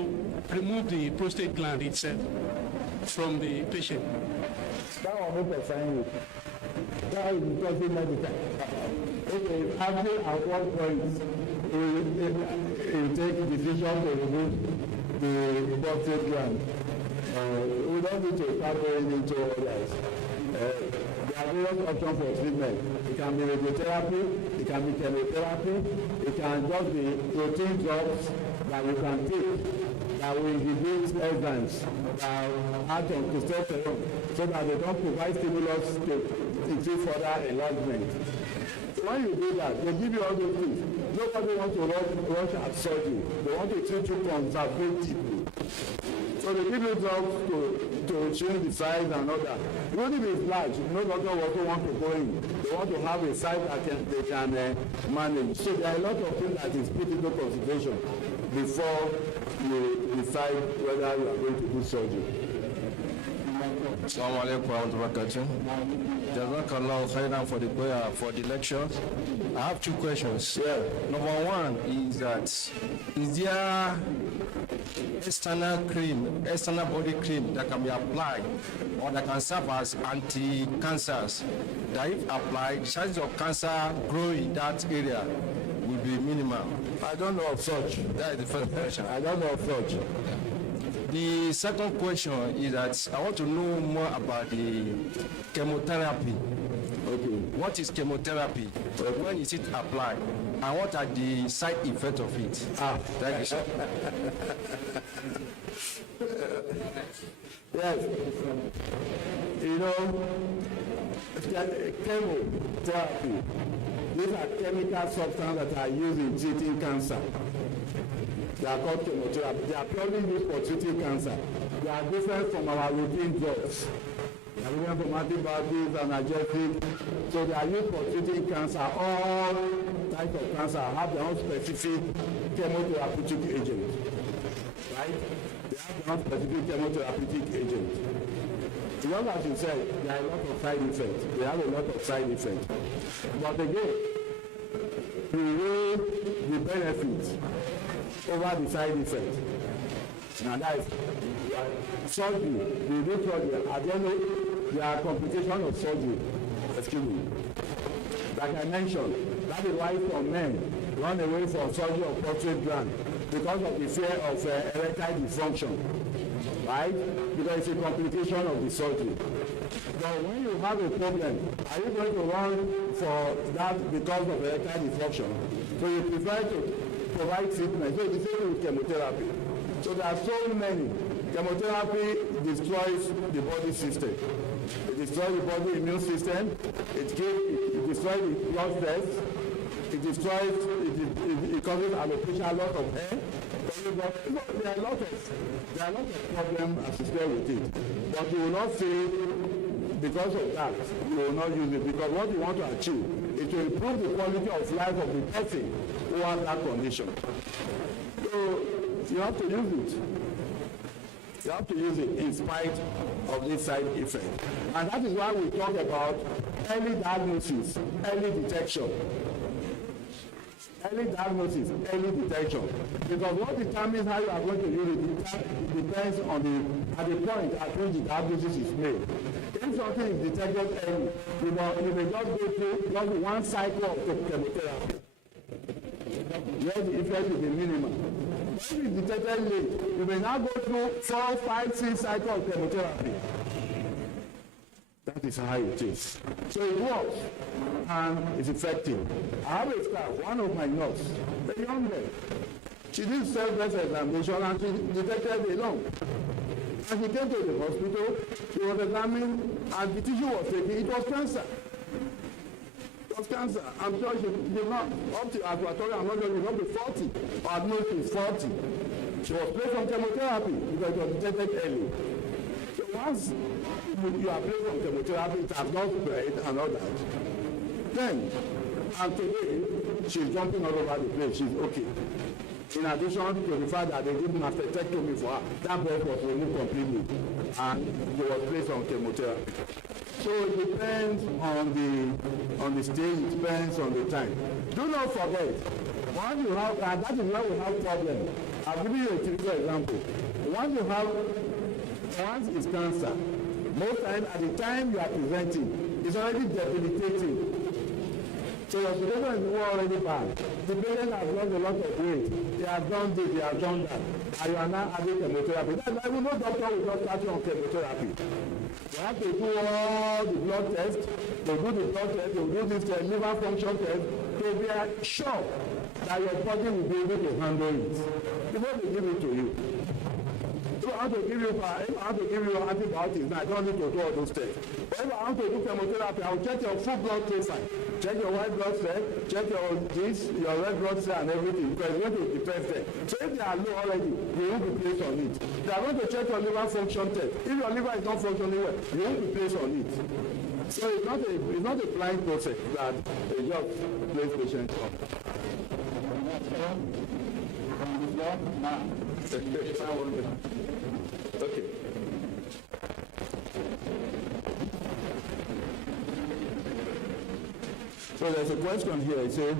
remove the prostate gland itself from the patient? That one not assign you. That is because it's medical. Okay, after at one point you take decision to remove the prostate gland. We don't need to start going into others. There are various options for treatment. It can be radiotherapy, it can be chemotherapy, it can just be protein drugs that you can take that will inhibit enzymes that act on testosterone so that they don't provide stimulus to increase further enlargement. When you do that, they give you all those things. Nobody wants to rush at surgery. They want to treat you conservatively. So they give you drugs to change the size and all that. Even if it's large, no doctor also want to go in. They want to have a size that they can manage. So there are a lot of things that is put into consideration before you decide whether you are going to do surgery. Assalamu alaikum wabarakatuh. Jazakallah khairan for the lecture. I have two questions. Yeah. Number one is that is there external body cream that can be applied or that can serve as anti-cancers that if applied, the chances of cancer growing in that area will be minimal? I don't know of such. That is the first question. I don't know of such. The second question is that I want to know more about the chemotherapy. Okay. What is chemotherapy? When is it applied? And what are the side effects of it? Thank you, sir. Yes. You know, chemotherapy. These are chemical substances that are used in treating cancer. They are called chemotherapy. They are purely used for treating cancer. They are different from our routine drugs. They are different from antibiotics, analgesics. So they are used for treating cancer. All types of cancer have their own specific chemotherapeutic agent. Right? They have their own specific chemotherapeutic agent. Just as you said, there are a lot of side effects. They have a lot of side effects. But again, we weigh the benefits over the side effects. And that is surgery. We do surgery. I don't know, there are complications of surgery. Excuse me. Like I mentioned, that is why some men run away from surgery of prostate gland because of the fear of erectile dysfunction. Right? Because it's a complication of the surgery. But when you have a problem, are you going to run for that because of erectile dysfunction? So you prefer to provide treatment. So the same with chemotherapy. So there are so many. Chemotherapy destroys the body system. It destroys the body immune system. It destroys the blood cells. It destroys. It causes alopecia, loss of hair. There are a lot of problems associated with it. But you will not say because of that you will not use it, because what you want to achieve is to improve the quality of life of the person who has that condition. So you have to use it. You have to use it in spite of this side effect. And that is why we talk about early diagnosis, early detection. Early diagnosis, early detection. Because what determines how you are going to use it depends on at the point at which the diagnosis is made. If something is detected early, you may just go through just one cycle of chemotherapy. Yes, the effect will be minimal. If it's detected late, you may now go through 4, 5, 6 cycles of chemotherapy. That is how it is. So it works and it's effective. I have a staff, one of my nurses, a young girl. She did self-breast examination and she detected a lump. And she came to the hospital, she was examined, and the tissue was taken. It was cancer. It was cancer. I'm sure she did not, up to laboratory, I'm not sure she not be 40, or at most she's 40. She was placed on chemotherapy because it was detected early. So once you are placed on chemotherapy, it has not spread and all that. Then, and today, she's jumping all over the place. She's okay. In addition to the fact that they did mastectomy for her, that breast was removed completely and she was placed on chemotherapy. So it depends on the stage, it depends on the time. Do not forget, once you have, and that is where we have problems. I'll give you a typical example. Once it's cancer, most times at the time you are presenting, it's already debilitating. So your situation is already bad. The patient has lost a lot of weight. They have done this, they have done that. And you are now having chemotherapy. That's why no doctor will not start you on chemotherapy. You have to do all the blood tests. They do the blood test, they do this liver function test to be sure that your body will be able to handle it before they give it to you. If I want to give you antibiotics, now I don't need to do all those tests. But if I want to do chemotherapy, I will check your full blood profile, check your white blood cell, check your red blood cell and everything, because it's going to depend there. So if they are low already, you won't be placed on it. They are going to check your liver function test. If your liver is not functioning well, you won't be placed on it. So it's not a blind process that a job place patient on. Okay. So there's a question here. It says,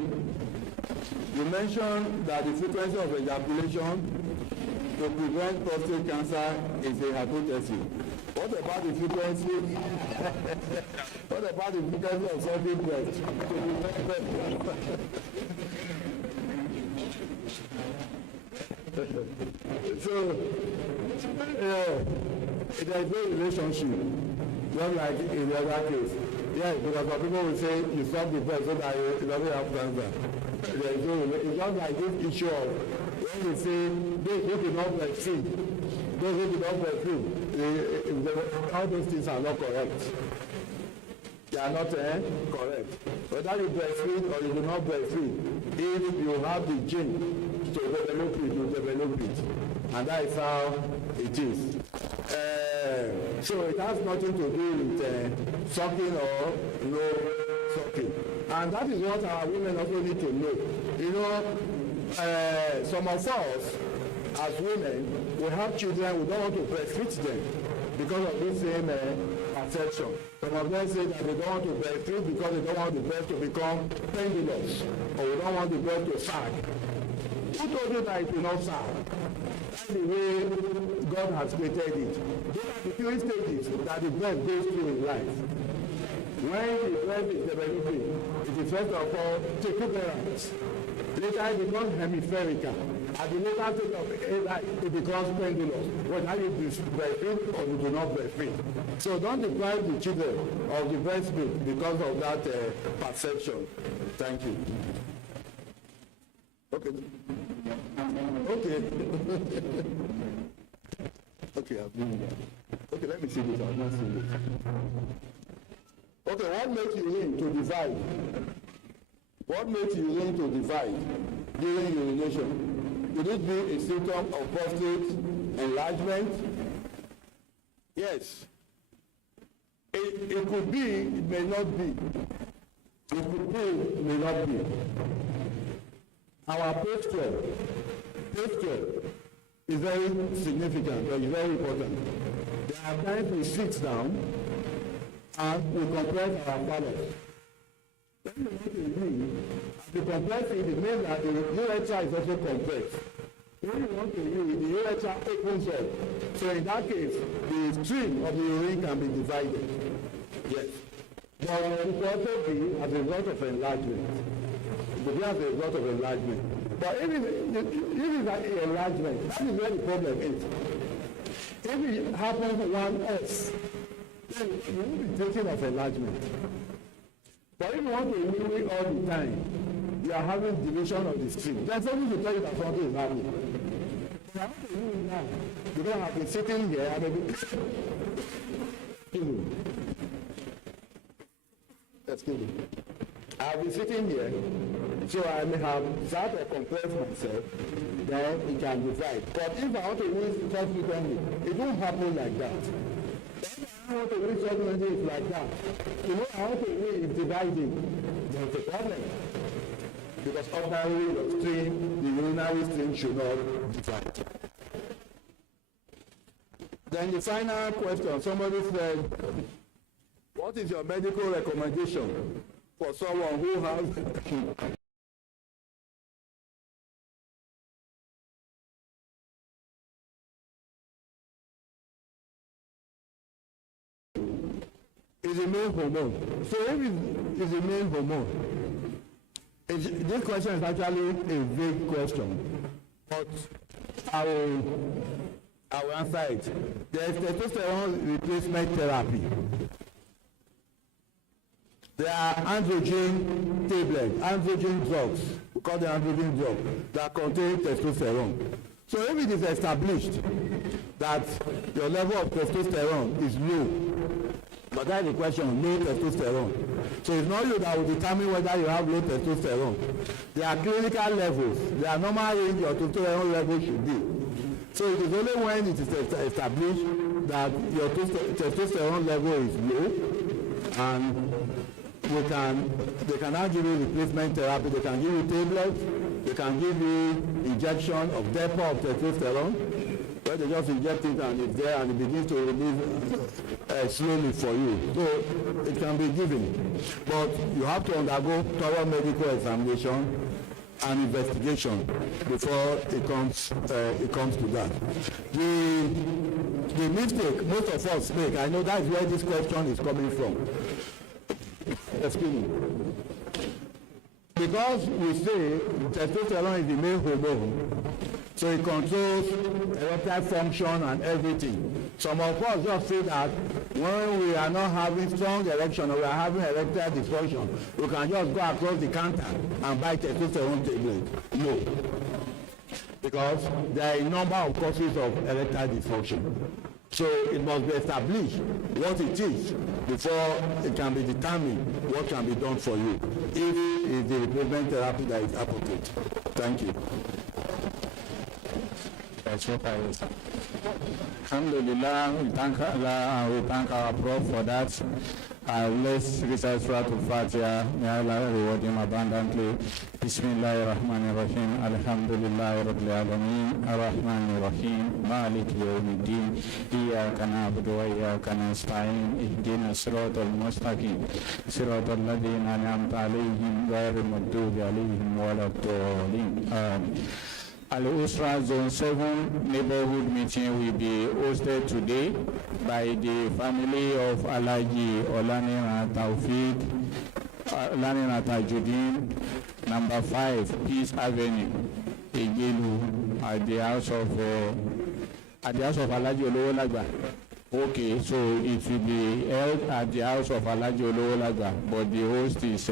you mentioned that the frequency of ejaculation to prevent prostate cancer is a hypothesis. What about the frequency? What about the frequency of sucking breast? So, there is no relationship, just like in the other case. Yeah, because some people will say you suck the breast so that it doesn't have cancer. There is no relation. It's just like this issue of when you say those who do not breastfeed, all those things are not correct. They are not correct. Whether you breastfeed or you do not breastfeed, if you have the gene to develop it, you develop it. And that is how it is. So it has nothing to do with sucking or no sucking. And that is what our women also need to know. You know, some of us, as women, we have children, we don't want to breastfeed them because of this same perception. Some of them say that they don't want to breastfeed because they don't want the breast to become pendulous, or we don't want the breast to sag. Who told you that it will not sag? That's the way God has created it. Those are the three stages that the breast goes through in life. When the breast is developing, it is first of all tecuperant. Later it becomes hemispherical. At the later stage of it becomes pendulous. Whether you breastfeed or you do not breastfeed. So don't deprive the children of the breast milk because of that perception. Thank you. Okay. Okay. Okay, let me see this. I've not seen this. Okay, what makes urine to divide? What makes urine to divide during urination? Could it be a symptom of prostate enlargement? Yes. It could be, it may not be. It could be, it may not be. Our posture is very significant, or is very important. There are times we sit down and we compress our phallus. When you want to use, the compress it means that the urethra is also compressed. When you want to use, the urethra opens up. So in that case, the stream of the urine can be divided. Yes. But it could also be as a result of enlargement. It could be as a result of enlargement. But if it's an enlargement, that is where the problem is. If it happens once, then you won't be thinking of enlargement. But if you want to use it all the time, you are having division of the stream. There's something to tell you that something is happening. But I want to use it now because I've been sitting here and maybe excuse me. I'll be sitting here, so I may have sat or compressed myself, then it can divide. But if I want to use it subsequently, it won't happen like that. If I want to use subsequently, it's like that. You know, I want to use it dividing. There's a problem. Because ordinarily the stream, the urinary stream should not divide. Then the final question, somebody said, what is your medical recommendation for someone who has is a male hormone? So if it is a male hormone, this question is actually a vague question, but I will answer it. There is testosterone replacement therapy. There are androgen tablets, androgen drugs, we call them androgen drugs, that contain testosterone. So if it is established that your level of testosterone is low, but that is the question, low testosterone. So it's not you that will determine whether you have low testosterone. There are clinical levels. There are normal range your testosterone level should be. So it is only when it is established that your testosterone level is low, and they can now give you replacement therapy. They can give you tablets. They can give you injection of depot of testosterone, where they just inject it and it's there and it begins to release slowly for you. So it can be given, but you have to undergo thorough medical examination and investigation before it comes to that. The mistake most of us make, I know that's where this question is coming from. Excuse me. Because we say testosterone is the main hormone, so it controls erectile function and everything. Some of us just say that when we are not having strong erection or we are having erectile dysfunction, we can just go across the counter and buy testosterone tablet. No. Because there are a number of causes of erectile dysfunction. So it must be established what it is before it can be determined what can be done for you if it's the replacement therapy that is appropriate. Thank you. Alhamdulillah, we thank Allah and we thank our Prof for that. Let's recite Surah Al-Fatiha. May Allah reward him abundantly. Bismillahirrahmanirrahim. Alhamdulillah Rabbil Alameen. Ar-Rahmanirrahim. Malik Yawmiddin. Iyaka na'budu wa iyaka nasta'in. Ihdina siratal mustaqim. Siratal ladhina an'amta alayhim ghayril maghdubi alayhim waladdallin. Amin. Al-Usrah Zone 7 neighborhood meeting will be hosted today by the family of Alhaji Olanira Taufik, Olanira Tajuddin, number 5, Peace Avenue, Igelu, at the house of Alhaji Olowolagba. Okay, so it will be held at the house of Alhaji Olowolagba, but the host is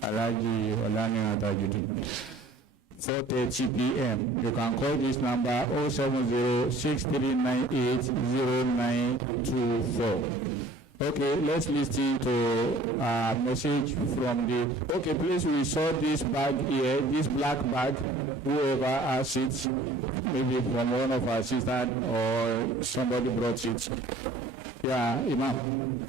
Alhaji Olanira Tajuddin. 4:30 p.m. You can call this number 070-6398-0924. Okay, let's listen to a message from the... Okay, please, we saw this bag here, this black bag. Whoever has it, maybe from one of our sisters or somebody brought it. Yeah, Imam.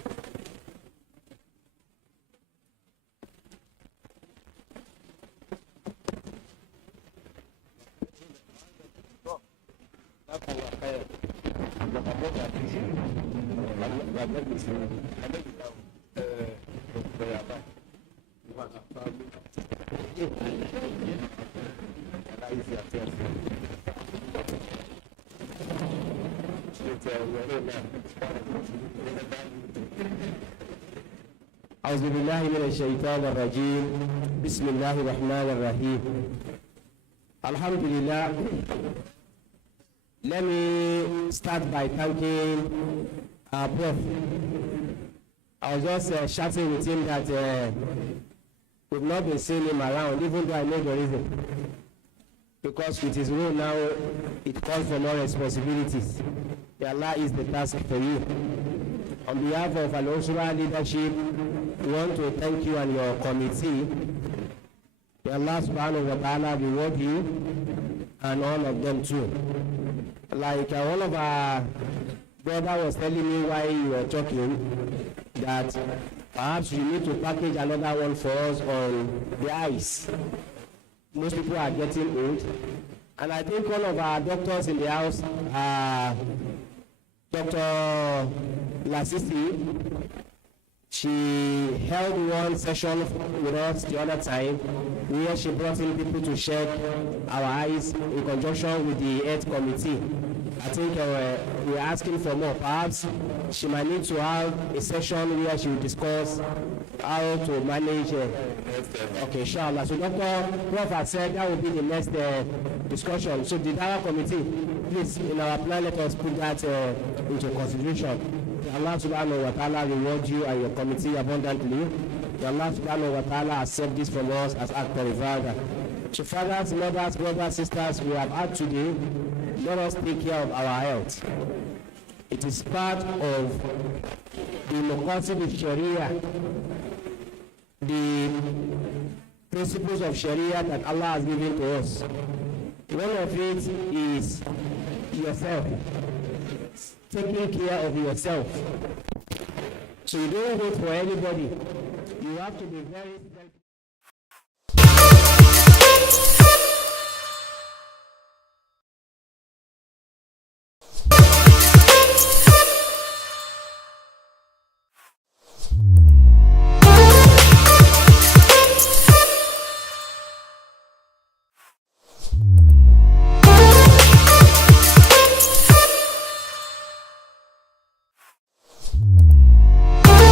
أعوذ بالله من الشيطان الرجيم بسم الله الرحمن الرحيم الحمد لله. Let me start by thanking our Prof. I was just chatting with him that we've not been seeing him around, even though I know the reason. Because with his role now, it calls for more responsibilities. May Allah is the task for you. On behalf of Al-Usrah leadership, we want to thank you and your committee. May Allah subhanahu wa ta'ala reward you and all of them too. Like one of our brother was telling me while you were talking that perhaps you need to package another one for us on the eyes. Most people are getting old. And I think one of our doctors in the house, Dr. Lasisi, she held one session with us the other time where she brought in people to check our eyes in conjunction with the health committee. I think we're asking for more. Perhaps she might need to have a session where she will discuss how to manage. Okay, inshallah. So Dr. Prof has said that will be the next discussion. So the Dara committee, please, in our plan, let us put that into consideration. Allah subhanahu wa ta'ala reward you and your committee abundantly. Allah subhanahu wa ta'ala accept this from us as act of ibadah. So fathers, mothers, brothers, sisters, we have had today, let us take care of our health. It is part of the maqasid of Sharia, the principles of Sharia that Allah has given to us. One of it is yourself, taking care of yourself. So you don't wait for anybody. You have to be very